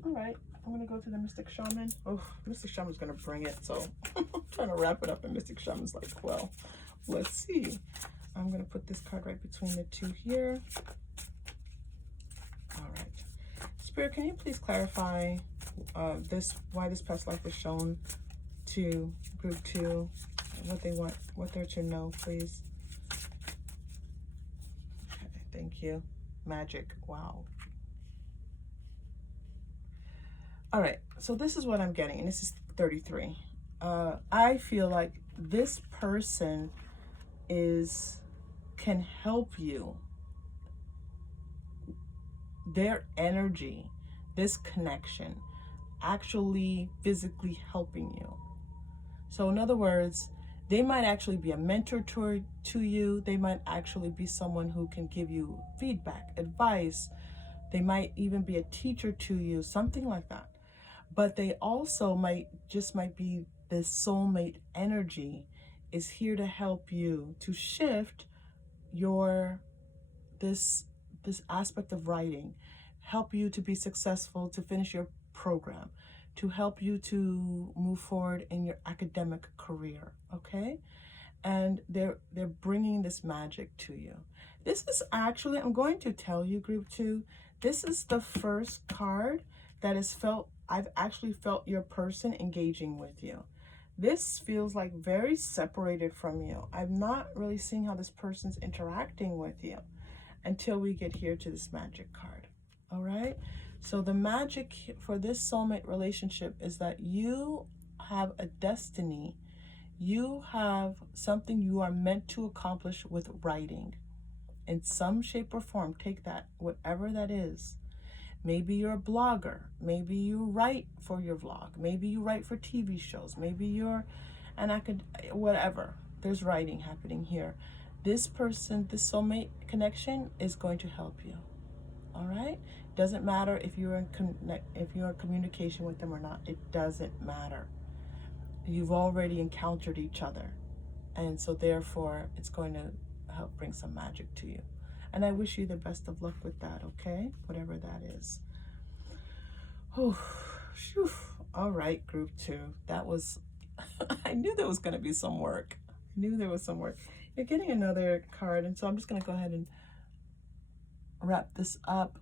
right, I'm going to go to the Mystic Shaman. Oh, Mystic Shaman's going to bring it, so I'm trying to wrap it up, and Mystic Shaman's like, well, let's see. I'm going to put this card right between the two here. All right. Spirit, can you please clarify why this past life was shown to group 2, what they want, what they're to know, please? Okay, thank you. Magic. Wow. All right, so this is what I'm getting, and this is 33. I feel like this person can help you. Their energy, this connection, actually physically helping you. So in other words, they might actually be a mentor to you. They might actually be someone who can give you feedback, advice. They might even be a teacher to you, something like that. But they also might be this soulmate energy is here to help you to shift your this aspect of writing, help you to be successful, to finish your program, to help you to move forward in your academic career, okay? And they're bringing this magic to you. This is actually, I'm going to tell you, group 2, this is the first card that I've actually felt your person engaging with you. This feels like very separated from you. I'm not really seeing how this person's interacting with you until we get here to this magic card. All right, so the magic for this soulmate relationship is that you have a destiny. You have something you are meant to accomplish with writing in some shape or form. Take that, whatever that is. Maybe you're a blogger. Maybe you write for your vlog. Maybe you write for TV shows. Maybe you're whatever. There's writing happening here. This person, this soulmate connection is going to help you. All right? Doesn't matter if you're in communication with them or not. It doesn't matter. You've already encountered each other. And so therefore, it's going to help bring some magic to you. And I wish you the best of luck with that, okay? Whatever that is. Oh, phew. All right, group 2. That was, I knew there was going to be some work. I knew there was some work. You're getting another card, and so I'm just going to go ahead and wrap this up.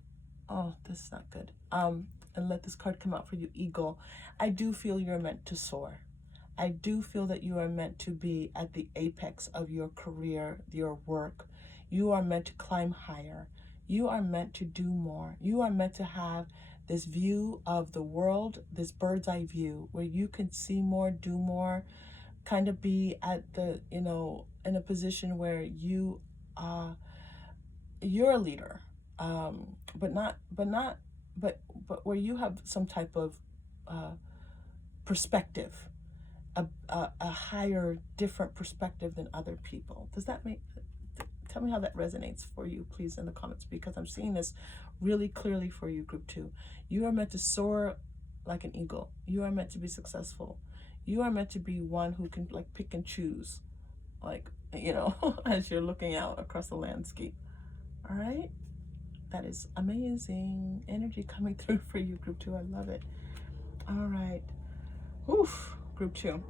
Oh, this is not good. And let this card come out for you, Eagle. I do feel you're meant to soar. I do feel that you are meant to be at the apex of your career, your work. You are meant to climb higher. You are meant to do more. You are meant to have this view of the world, this bird's eye view, where you can see more, do more, kind of be at the, in a position where you're a leader, but where you have some type of perspective, a higher, different perspective than other people. Does that make? Tell me how that resonates for you, please, in the comments, because I'm seeing this really clearly for you, group 2. You are meant to soar like an eagle. You are meant to be successful. You are meant to be one who can like pick and choose, like, as you're looking out across the landscape. All right? That is amazing energy coming through for you, group 2. I love it. All right. Oof, group 2.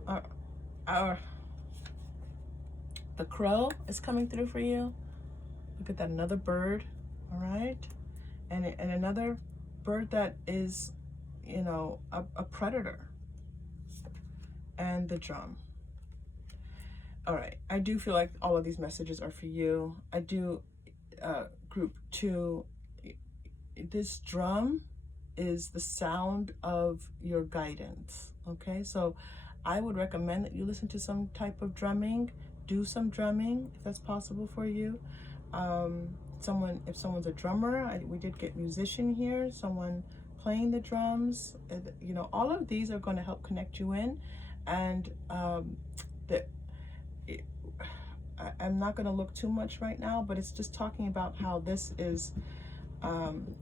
The crow is coming through for you. Look at that, another bird, all right? And another bird that is, a predator. And the drum. All right, I do feel like all of these messages are for you. I do, group 2, this drum is the sound of your guidance, okay? So I would recommend that you listen to some type of drumming. Do some drumming if that's possible for you. If someone's a drummer, we did get musician here, someone playing the drums. All of these are going to help connect you in. And I'm not going to look too much right now, but it's just talking about how this is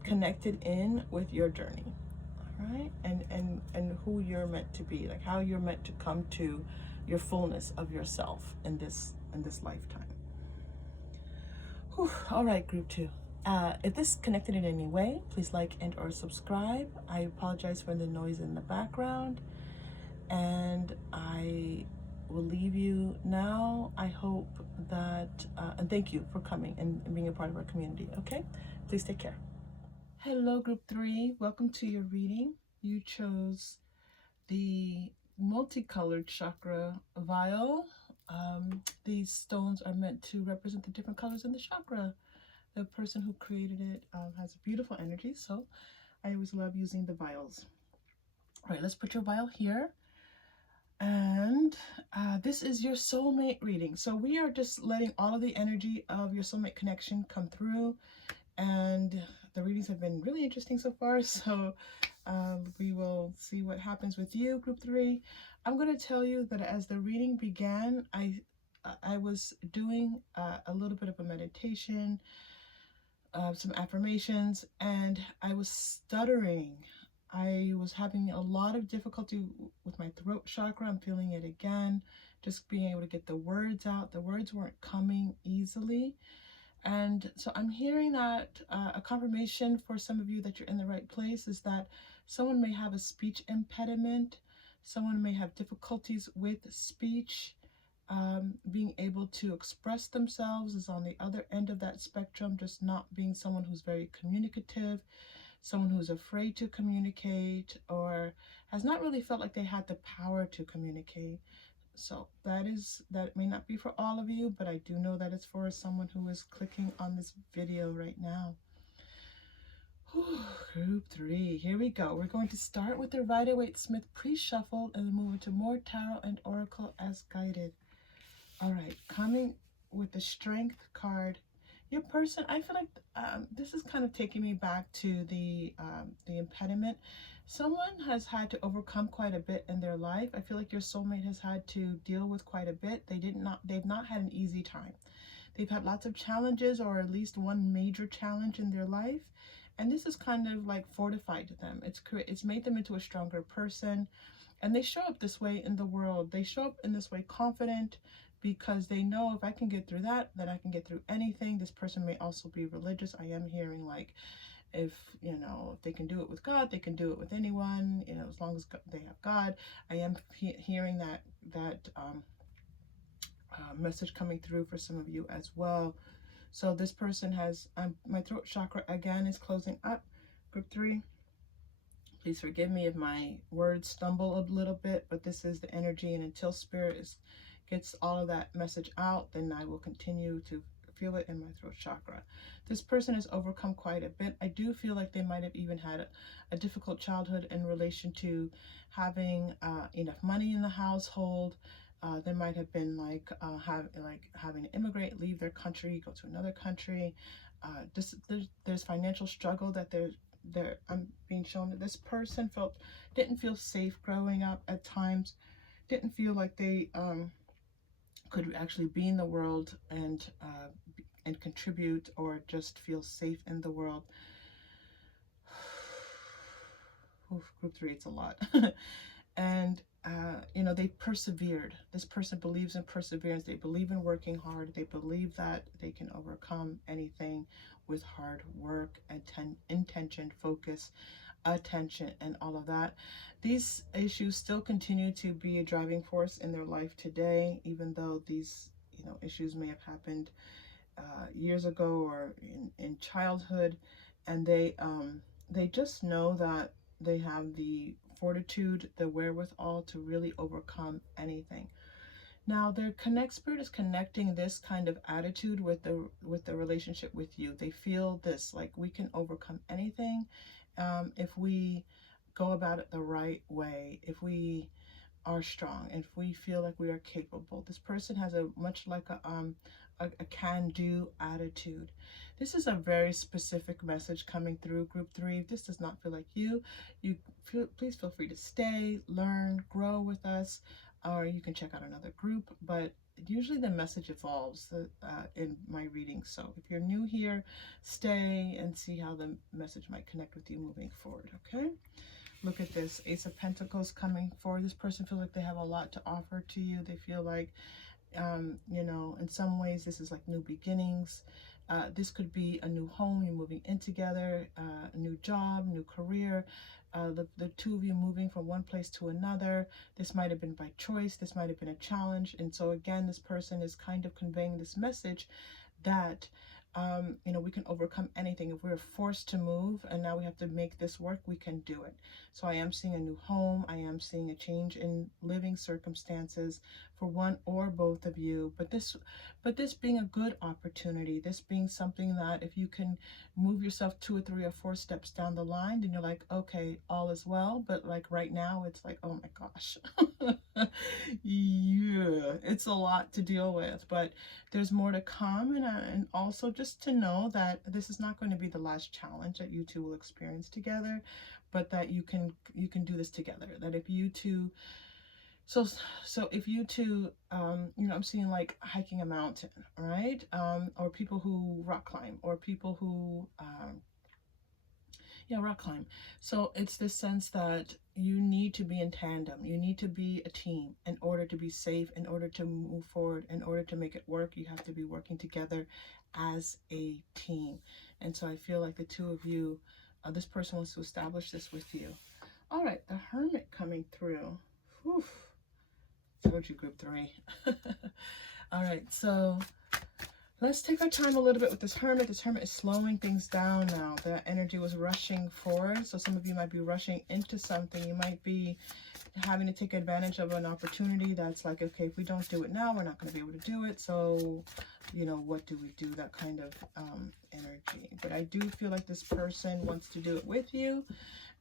connected in with your journey, all right? And who you're meant to be, like how you're meant to come to your fullness of yourself in this lifetime. Whew. All right, group 2. If this connected in any way, please like and or subscribe. I apologize for the noise in the background, and I will leave you now. I hope that, and thank you for coming and being a part of our community, okay? Please take care. Hello, group 3. Welcome to your reading. You chose the multicolored chakra vial. These stones are meant to represent the different colors in the chakra. The person who created it has a beautiful energy, so I always love using the vials. All right, let's put your vial here. And this is your soulmate reading. So we are just letting all of the energy of your soulmate connection come through. And the readings have been really interesting so far. So we will see what happens with you, group 3. I'm going to tell you that as the reading began, I was doing a little bit of a meditation, some affirmations, and I was stuttering. I was having a lot of difficulty with my throat chakra. I'm feeling it again, just being able to get the words out. The words weren't coming easily. And so I'm hearing that a confirmation for some of you that you're in the right place is that someone may have a speech impediment. Someone may have difficulties with speech. Being able to express themselves is on the other end of that spectrum, just not being someone who's very communicative, someone who's afraid to communicate, or has not really felt like they had the power to communicate. So that may not be for all of you, but I do know that it's for someone who is clicking on this video right now. Whew, group 3, here we go. We're going to start with the Rider-Waite-Smith pre-shuffle and then move into more tarot and oracle as guided. All right, coming with the Strength card. Your person, I feel like this is kind of taking me back to the impediment. Someone has had to overcome quite a bit in their life. I feel like your soulmate has had to deal with quite a bit. They've not had an easy time. They've had lots of challenges, or at least one major challenge in their life. And this is kind of like fortified them. It's made them into a stronger person. And they show up this way in the world. They show up in this way confident, because they know if I can get through that, then I can get through anything. This person may also be religious. I am hearing like, if they can do it with God, they can do it with anyone, as long as they have God. I am hearing that message coming through for some of you as well. So this person has, my throat chakra again is closing up, group 3. Please forgive me if my words stumble a little bit, but this is the energy, and until Spirit gets all of that message out, then I will continue to feel it in my throat chakra. This person has overcome quite a bit. I do feel like they might have even had a difficult childhood in relation to having enough money in the household. There might have been having to immigrate, leave their country, go to another country. There's financial struggle that I'm being shown that this person didn't feel safe growing up at times, didn't feel like they could actually be in the world and contribute, or just feel safe in the world. Oof, group 3, it's a lot. And they persevered. This person believes in perseverance. They believe in working hard. They believe that they can overcome anything with hard work, intention, focus, attention, and all of that. These issues still continue to be a driving force in their life today, even though these issues may have happened years ago or in childhood, and they just know that they have the fortitude, the wherewithal to really overcome anything. Now, Spirit is connecting this kind of attitude with the relationship with you. They feel this, like, we can overcome anything if we go about it the right way, if we are strong, if we feel like we are capable. This person has much like a can-do attitude. This is a very specific message coming through, group 3. If this does not feel like you please feel free to stay, learn, grow with us, or you can check out another group. But usually the message evolves in my readings. So if you're new here, stay and see how the message might connect with you moving forward, okay? Look at this, Ace of Pentacles coming forward. This person feels like they have a lot to offer to you. They feel like You know, in some ways this is like new beginnings. This could be a new home you're moving in together, a new job, new career, the two of you moving from one place to another. This might have been by choice, this might have been a challenge. And so again, this person is kind of conveying this message that you know, we can overcome anything. If we're forced to move and now we have to make this work, we can do it. So I am seeing a new home. I am seeing a change in living circumstances for one or both of you. But this being a good opportunity, this being something that if you can move yourself 2 or 3 or 4 steps down the line, then you're like, okay, all is well. But like right now, it's like, oh my gosh. Yeah, it's a lot to deal with, but there's more to come. And also just to know that this is not going to be the last challenge that you two will experience together, but that you can do this together. That if you two, so if you two, you know, I'm seeing like hiking a mountain, right? Or people who rock climb, or people who yeah, rock climb. So it's this sense that you need to be in tandem. You need to be a team in order to be safe, in order to move forward, in order to make it work. You have to be working together as a team. And so I feel like the two of you, this person wants to establish this with you. All right, the Hermit coming through. Whew. Told you, group 3. All right, so let's take our time a little bit with this Hermit. This Hermit is slowing things down now. The energy was rushing forward. So some of you might be rushing into something. You might be having to take advantage of an opportunity that's like, okay, if we don't do it now, we're not going to be able to do it. So, you know, what do we do? That kind of energy. But I do feel like this person wants to do it with you,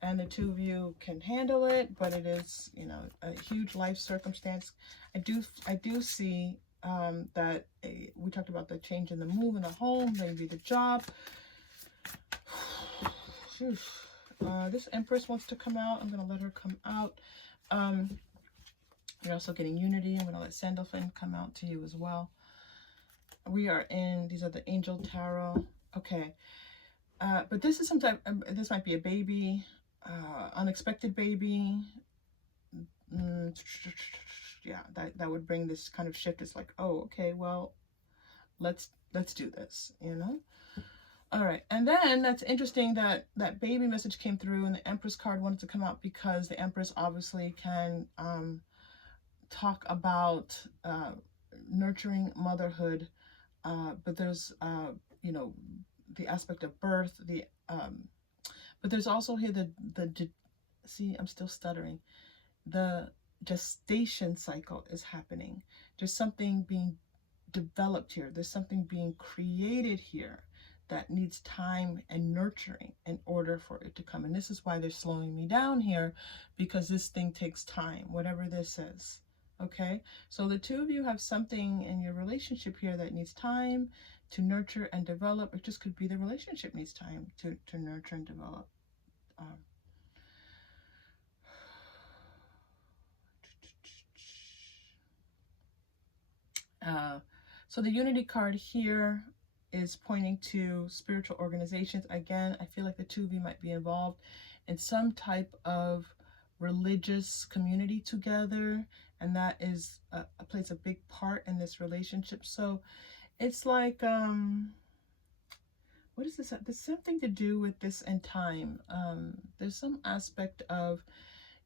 and the two of you can handle it. But it is, you know, a huge life circumstance. I do see that we talked about the change in the move in the home, maybe the job. This Empress wants to come out. I'm going to let her come out. You're also getting unity. I'm going to let Sandalphon come out to you as well. We are in, these are the Angel Tarot. Okay. But this is some type, this might be a baby, unexpected baby. Yeah, that would bring this kind of shift. It's like, oh, okay, well, let's do this, you know. All right, and then that's interesting that that baby message came through, and the Empress card wanted to come out because the Empress obviously can talk about nurturing motherhood, but there's you know, the aspect of birth, the but there's also here the see, I'm still stuttering. The gestation cycle is happening. There's something being developed here. There's something being created here that needs time and nurturing in order for it to come. And this is why they're slowing me down here, because this thing takes time, whatever this is. Okay, so the two of you have something in your relationship here that needs time to nurture and develop. It just could be the relationship needs time to nurture and develop. So the Unity card here is pointing to spiritual organizations. Again, I feel like the two of you might be involved in some type of religious community together, and that is plays a big part in this relationship. So it's like, what is this? There's something to do with this and time. There's some aspect of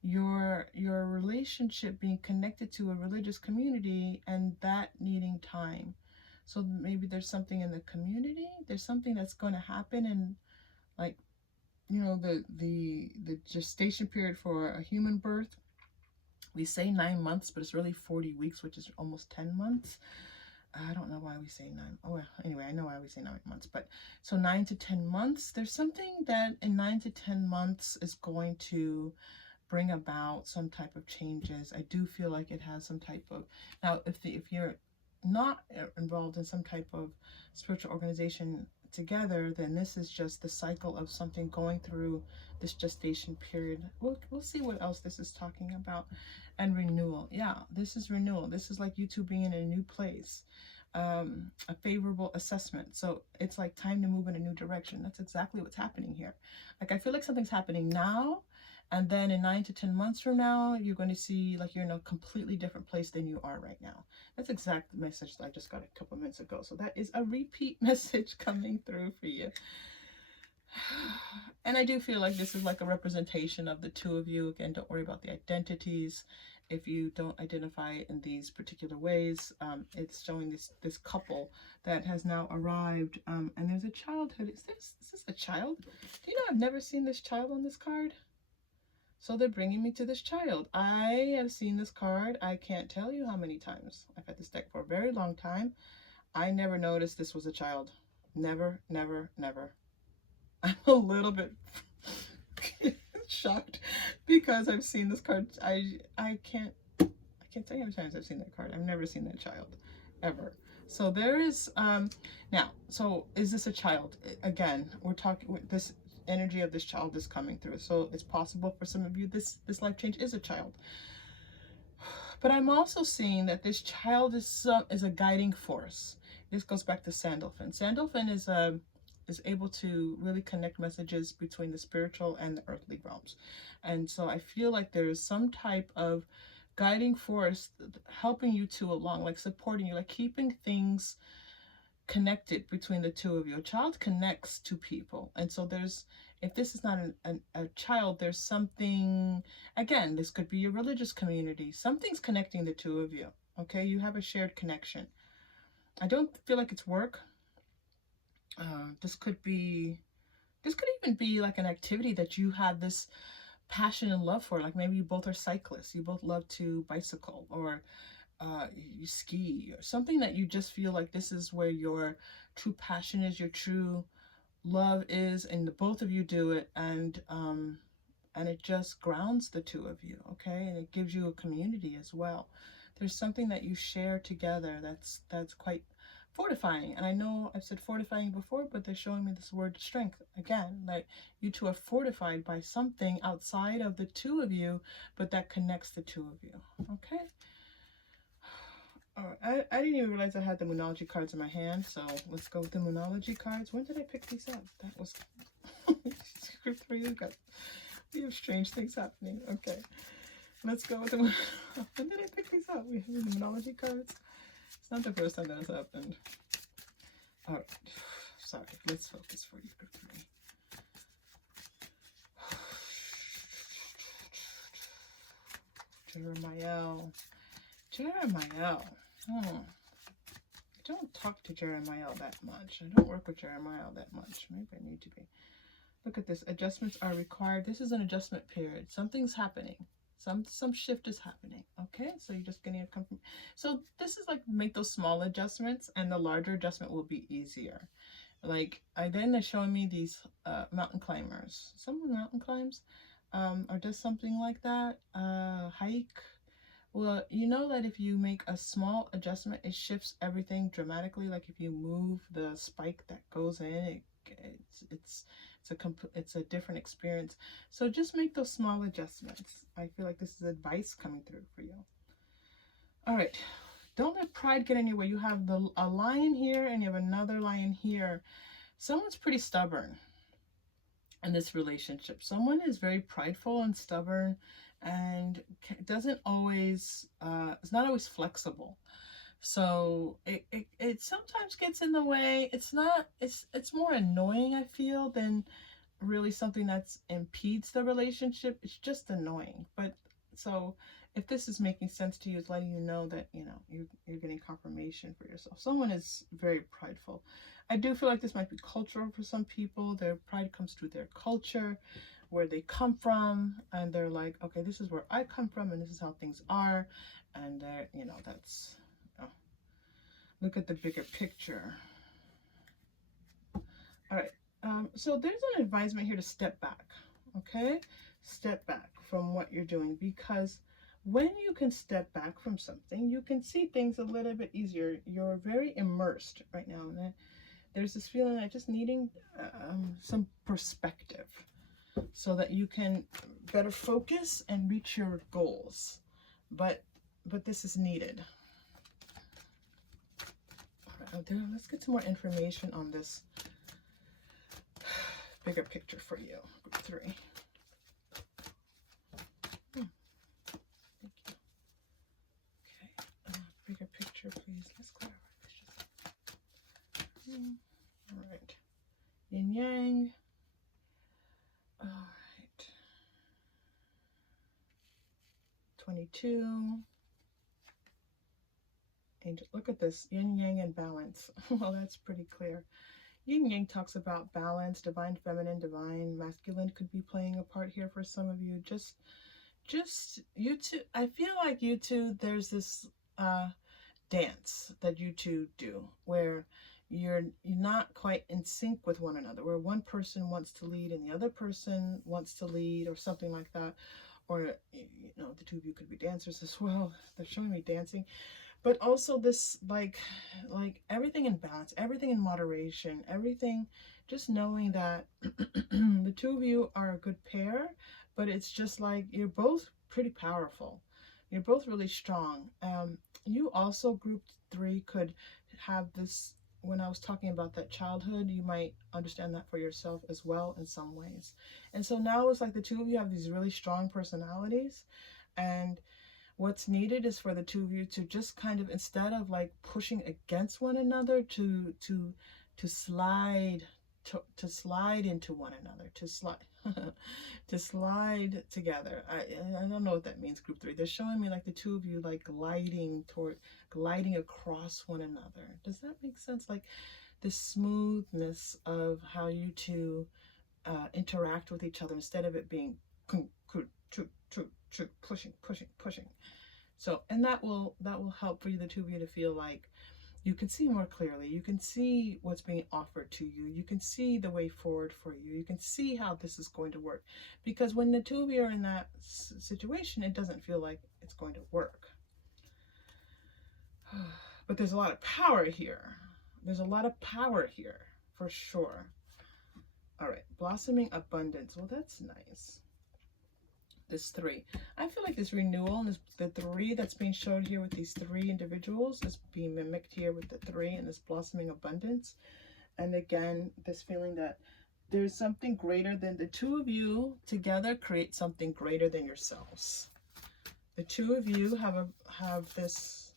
your relationship being connected to a religious community and that needing time. So maybe there's something in the community, there's something that's going to happen, and like, you know, the gestation period for a human birth, we say 9 months, but it's really 40 weeks, which is almost 10 months. I don't know why we say 9. Oh, well, anyway, I know why we say 9 months, but so 9 to 10 months, there's something that in 9 to 10 months is going to bring about some type of changes. I do feel like it has some type of, now if you're not involved in some type of spiritual organization together, then this is just the cycle of something going through this gestation period. We'll see what else this is talking about. And renewal. Yeah, this is renewal. This is like you two being in a new place, a favorable assessment. So it's like time to move in a new direction. That's exactly what's happening here. Like, I feel like something's happening now, And then in 9 to 10 months from now, you're going to see like you're in a completely different place than you are right now. That's exact message that I just got a couple minutes ago. So that is a repeat message coming through for you. And I do feel like this is like a representation of the two of you. Again, don't worry about the identities. If you don't identify in these particular ways, it's showing this couple that has now arrived. And there's a childhood. Is this a child? Do you know I've never seen this child on this card? So they're bringing me to this child. I have seen this card. I can't tell you how many times. I've had this deck for a very long time. I never noticed this was a child. Never, never, never. I'm a little bit shocked because I've seen this card. I can't tell you how many times I've seen that card. I've never seen that child ever. So there is now, so is this a child? Again, we're talking this energy of this child is coming through. So it's possible for some of you this life change is a child. But I'm also seeing that this child is a guiding force. This goes back to Sandalphon. Sandalphon is able to really connect messages between the spiritual and the earthly realms. And so I feel like there is some type of guiding force helping you two along, like supporting you, like keeping things connected between the two of you. A child connects to people. And so there's, if this is not a child, there's something, again, this could be a religious community. Something's connecting the two of you. Okay, you have a shared connection. I don't feel like it's work. This could even be like an activity that you have this passion and love for. Like maybe you both are cyclists, you both love to bicycle, or you ski, or something that you just feel like this is where your true passion is, your true love is, and the both of you do it, and it just grounds the two of you. Okay, and it gives you a community as well. There's something that you share together that's quite fortifying. And I know I've said fortifying before, but they're showing me this word strength again. Like you two are fortified by something outside of the two of you, but that connects the two of you. Okay. All right. I didn't even realize I had the Moonology cards in my hand, so let's go with the Moonology cards. When did I pick these up? That was script for you. We have strange things happening. Okay. Let's go with the when did I pick these up? We have the Moonology cards. It's not the first time that has happened. All right. Sorry. Let's focus for you. Jeremiah. I don't talk to Jeremiah that much. I don't work with Jeremiah that much. Maybe I need to be. Look at this. Adjustments are required. This is an adjustment period. Something's happening. Some shift is happening. Okay, so you're just getting a confirmation. So this is like make those small adjustments, and the larger adjustment will be easier. Like then they're showing me these mountain climbers. Someone mountain climbs, or does something like that. Hike. Well, you know that if you make a small adjustment, it shifts everything dramatically. Like if you move the spike that goes in, it's a different experience. So just make those small adjustments. I feel like this is advice coming through for you. All right. Don't let pride get in your way. You have a lion here and you have another lion here. Someone's pretty stubborn in this relationship. Someone is very prideful and stubborn and doesn't always, it's not always flexible. So it sometimes gets in the way. It's more annoying, I feel, than really something that impedes the relationship. It's just annoying. But so if this is making sense to you, it's letting you know that, you know, you're getting confirmation for yourself. Someone is very prideful. I do feel like this might be cultural for some people. Their pride comes through their culture, where they come from, and they're like, okay, this is where I come from, and this is how things are. And they're, you know, that's, look at the bigger picture. All right. So there's an advisement here to step back. Okay. Step back from what you're doing, because when you can step back from something, you can see things a little bit easier. You're very immersed right now. And there's this feeling of just needing some perspective so that you can better focus and reach your goals. But this is needed. Let's get some more information on this bigger picture for you. Group 3. picture, please. Let's clarify this. All right. Yin Yang. All right. 22. Angel. Look at this. Yin Yang and balance. Well, that's pretty clear. Yin Yang talks about balance, divine feminine, divine masculine could be playing a part here for some of you. Just you two. I feel like you two, there's this dance that you two do where you're not quite in sync with one another, where one person wants to lead and the other person wants to lead, or something like that. Or, you know, the two of you could be dancers as well. They're showing me dancing. But also this, like everything in balance, everything in moderation, everything, just knowing that the two of you are a good pair, but it's just like you're both pretty powerful. You're both really strong. You also, group 3, could have this, when I was talking about that childhood, you might understand that for yourself as well in some ways. And so now it's like the two of you have these really strong personalities, and what's needed is for the two of you to just kind of, instead of like pushing against one another, to slide into one another, to slide together. I don't know what that means, group 3. They're showing me like the two of you like gliding across one another. Does that make sense? Like the smoothness of how you two interact with each other, instead of it being pushing. So, and that will help for you, the two of you, to feel like you can see more clearly. You can see what's being offered to you. You can see the way forward for you. You can see how this is going to work. Because when the two of you are in that situation, it doesn't feel like it's going to work. But there's a lot of power here. There's a lot of power here, for sure. All right, blossoming abundance. Well, that's nice. This 3. I feel like this renewal, and the 3 that's being showed here with these 3 individuals is being mimicked here with the 3 and this blossoming abundance. And again, this feeling that there's something greater than the two of you together create something greater than yourselves. The two of you have this,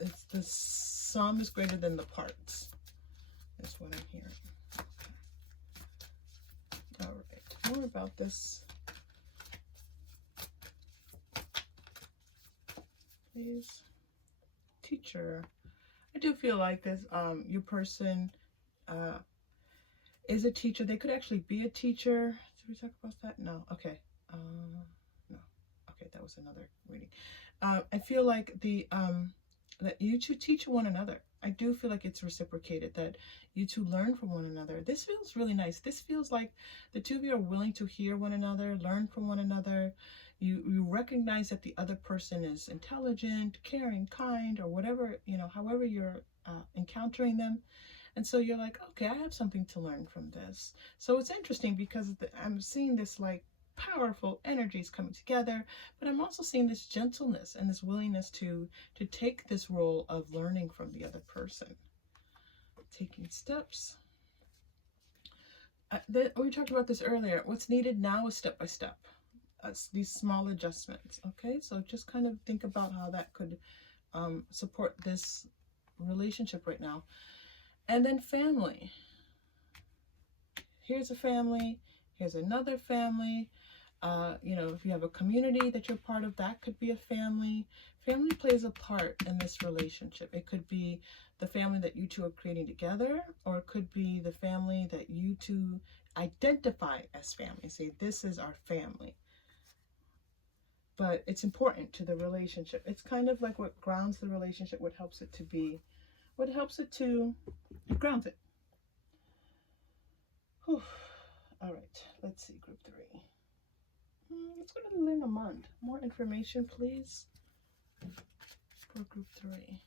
it's the sum is greater than the parts. That's what I'm hearing. All right. More about this, please. Teacher. I do feel like this, your person is a teacher. They could actually be a teacher. Did we talk about that? No. Okay. No. Okay, that was another reading. I feel like that you two teach one another. I do feel like it's reciprocated, that you two learn from one another. This feels really nice. This feels like the two of you are willing to hear one another, learn from one another. You recognize that the other person is intelligent, caring, kind, or whatever, you know, however you're encountering them. And so you're like, okay, I have something to learn from this. So it's interesting because I'm seeing this like powerful energies coming together, but I'm also seeing this gentleness and this willingness to take this role of learning from the other person, taking steps. We talked about this earlier. What's needed now is step by step. These small adjustments. Okay, so just kind of think about how that could support this relationship right now. And then family. Here's a family. Here's another family. You know, if you have a community that you're part of, that could be a family. Family plays a part in this relationship. It could be the family that you two are creating together, or it could be the family that you two identify as family. Say, this is our family. But it's important to the relationship. It's kind of like what grounds the relationship, what helps it to be, what helps it to, it grounds it. Whew. All right, let's see, group 3. Let's go to the Lenormand. More information, please, for group 3.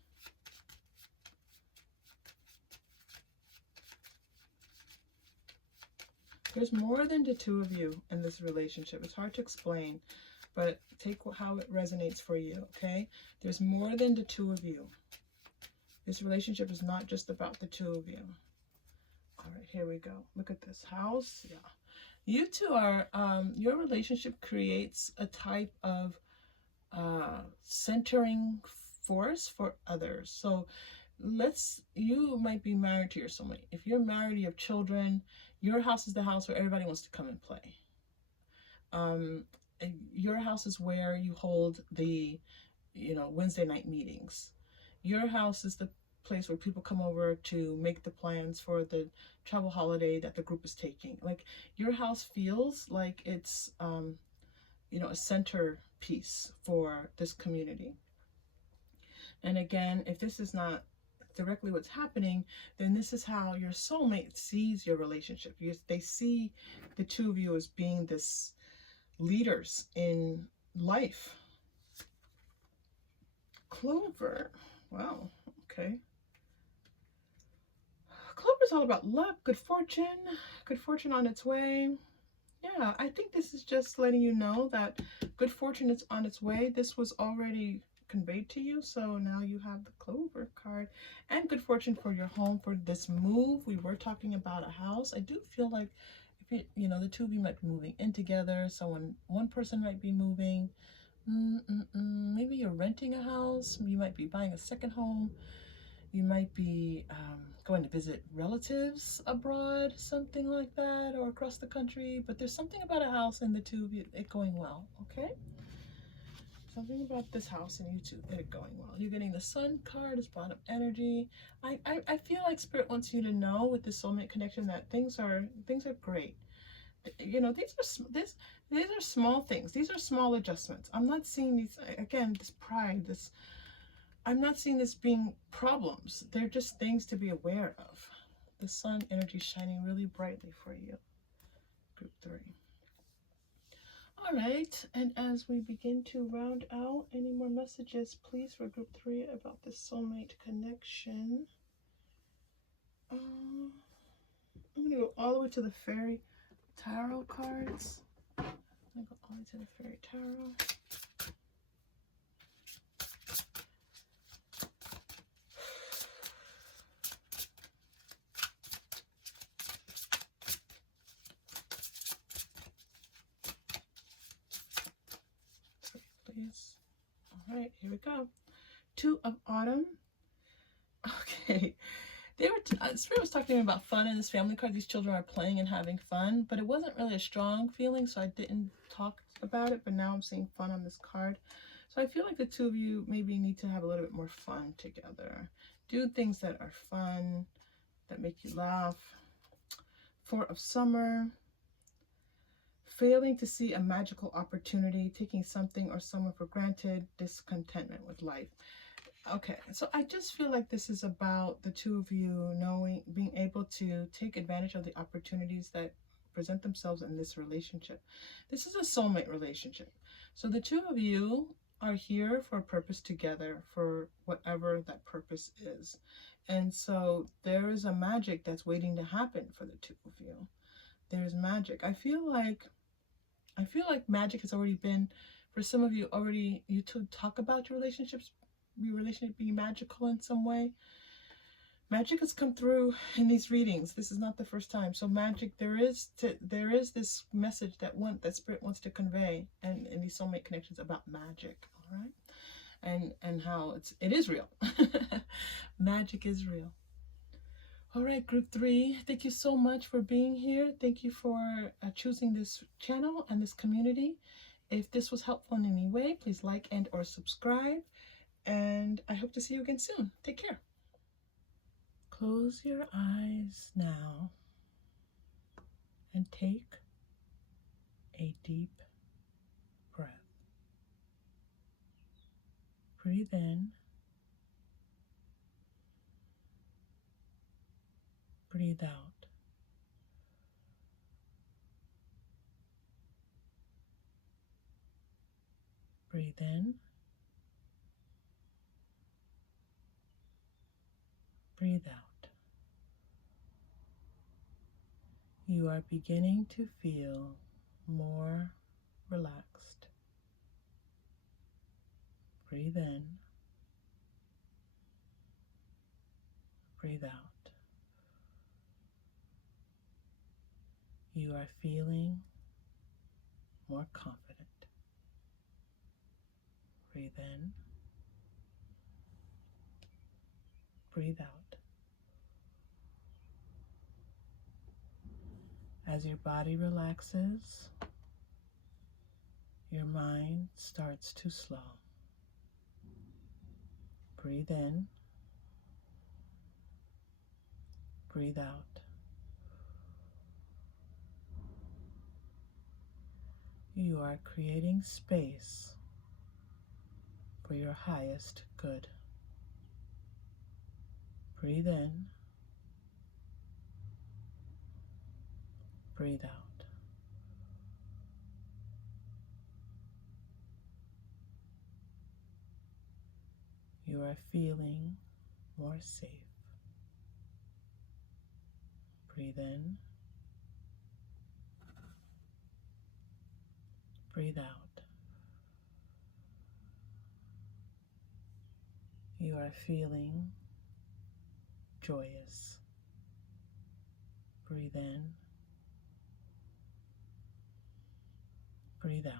There's more than the two of you in this relationship. It's hard to explain, but take how it resonates for you, okay? There's more than the two of you. This relationship is not just about the two of you. All right, here we go. Look at this house. Yeah. You two are, your relationship creates a type of centering force for others. So you might be married to your soulmate. If you're married, you have children, your house is the house where everybody wants to come and play. Your house is where you hold the, Wednesday night meetings. Your house is the place where people come over to make the plans for the travel holiday that the group is taking. Like, your house feels like it's, a centerpiece for this community. And again, if this is not directly what's happening, then this is how your soulmate sees your relationship. They see the two of you as being this leaders in life. Clover. Wow. Okay. Clover's all about luck, good fortune on its way. Yeah, I think this is just letting you know that good fortune is on its way. This was already conveyed to you, so now you have the Clover card. And good fortune for your home, for this move. We were talking about a house. I do feel like, if the two of you might be moving in together. One person might be moving. Maybe you're renting a house. You might be buying a second home. You might be going to visit relatives abroad, something like that, or across the country. But there's something about a house and the two of you, it going well, okay? Something about this house and you two, it going well. You're getting the Sun card, it's bottom energy. I feel like Spirit wants you to know with this soulmate connection that things are great. These are small things. These are small adjustments. I'm not seeing these, again, this pride, I'm not seeing this being problems. They're just things to be aware of. The Sun energy shining really brightly for you. Group 3. All right, and as we begin to round out, any more messages, please, for Group 3 about this soulmate connection. I'm going to go all the way to the Fairy Tarot cards. I'm going to go all the way to the Fairy Tarot. Please. All right, here we go. 2 of Autumn. Okay. Spirit was talking to me about fun in this family card. These children are playing and having fun, but it wasn't really a strong feeling, so I didn't talk about it, but now I'm seeing fun on this card. So I feel like the two of you maybe need to have a little bit more fun together. Do things that are fun, that make you laugh. 4 of Summer. Failing to see a magical opportunity, taking something or someone for granted, discontentment with life. Okay, so I just feel like this is about the two of you being able to take advantage of the opportunities that present themselves in this relationship. This is a soulmate relationship. So the two of you are here for a purpose together, for whatever that purpose is. And so there is a magic that's waiting to happen for the two of you. There's magic. I feel like magic has already been, for some of you, you two talk about your relationship being magical in some way. Magic has come through in these readings. This is not the first time. So magic, there is this message that Spirit wants to convey, and in these soulmate connections about magic, all right? And how it is real. Magic is real. All right, Group 3, thank you so much for being here. Thank you for choosing this channel and this community. If this was helpful in any way, please like and or subscribe. And I hope to see you again soon. Take care. Close your eyes now and take a deep breath. Breathe in. Breathe out. Breathe in. Breathe out. You are beginning to feel more relaxed. Breathe in. Breathe out. You are feeling more confident. Breathe in. Breathe out. As your body relaxes, your mind starts to slow. Breathe in. Breathe out. You are creating space for your highest good. Breathe in. Breathe out. You are feeling more safe. Breathe in. Breathe out. You are feeling joyous. Breathe in. Breathe out.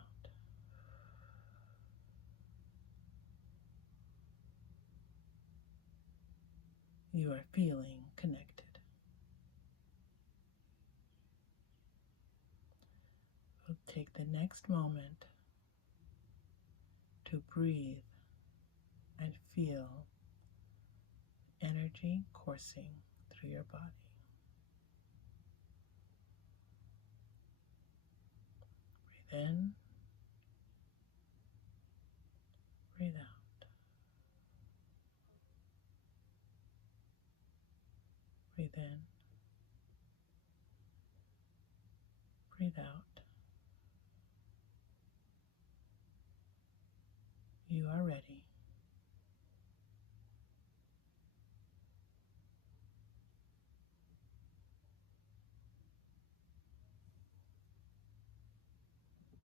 You are feeling connected. We'll take the next moment to breathe and feel energy coursing through your body. Breathe in. Breathe out. Breathe in. Breathe out. You are ready.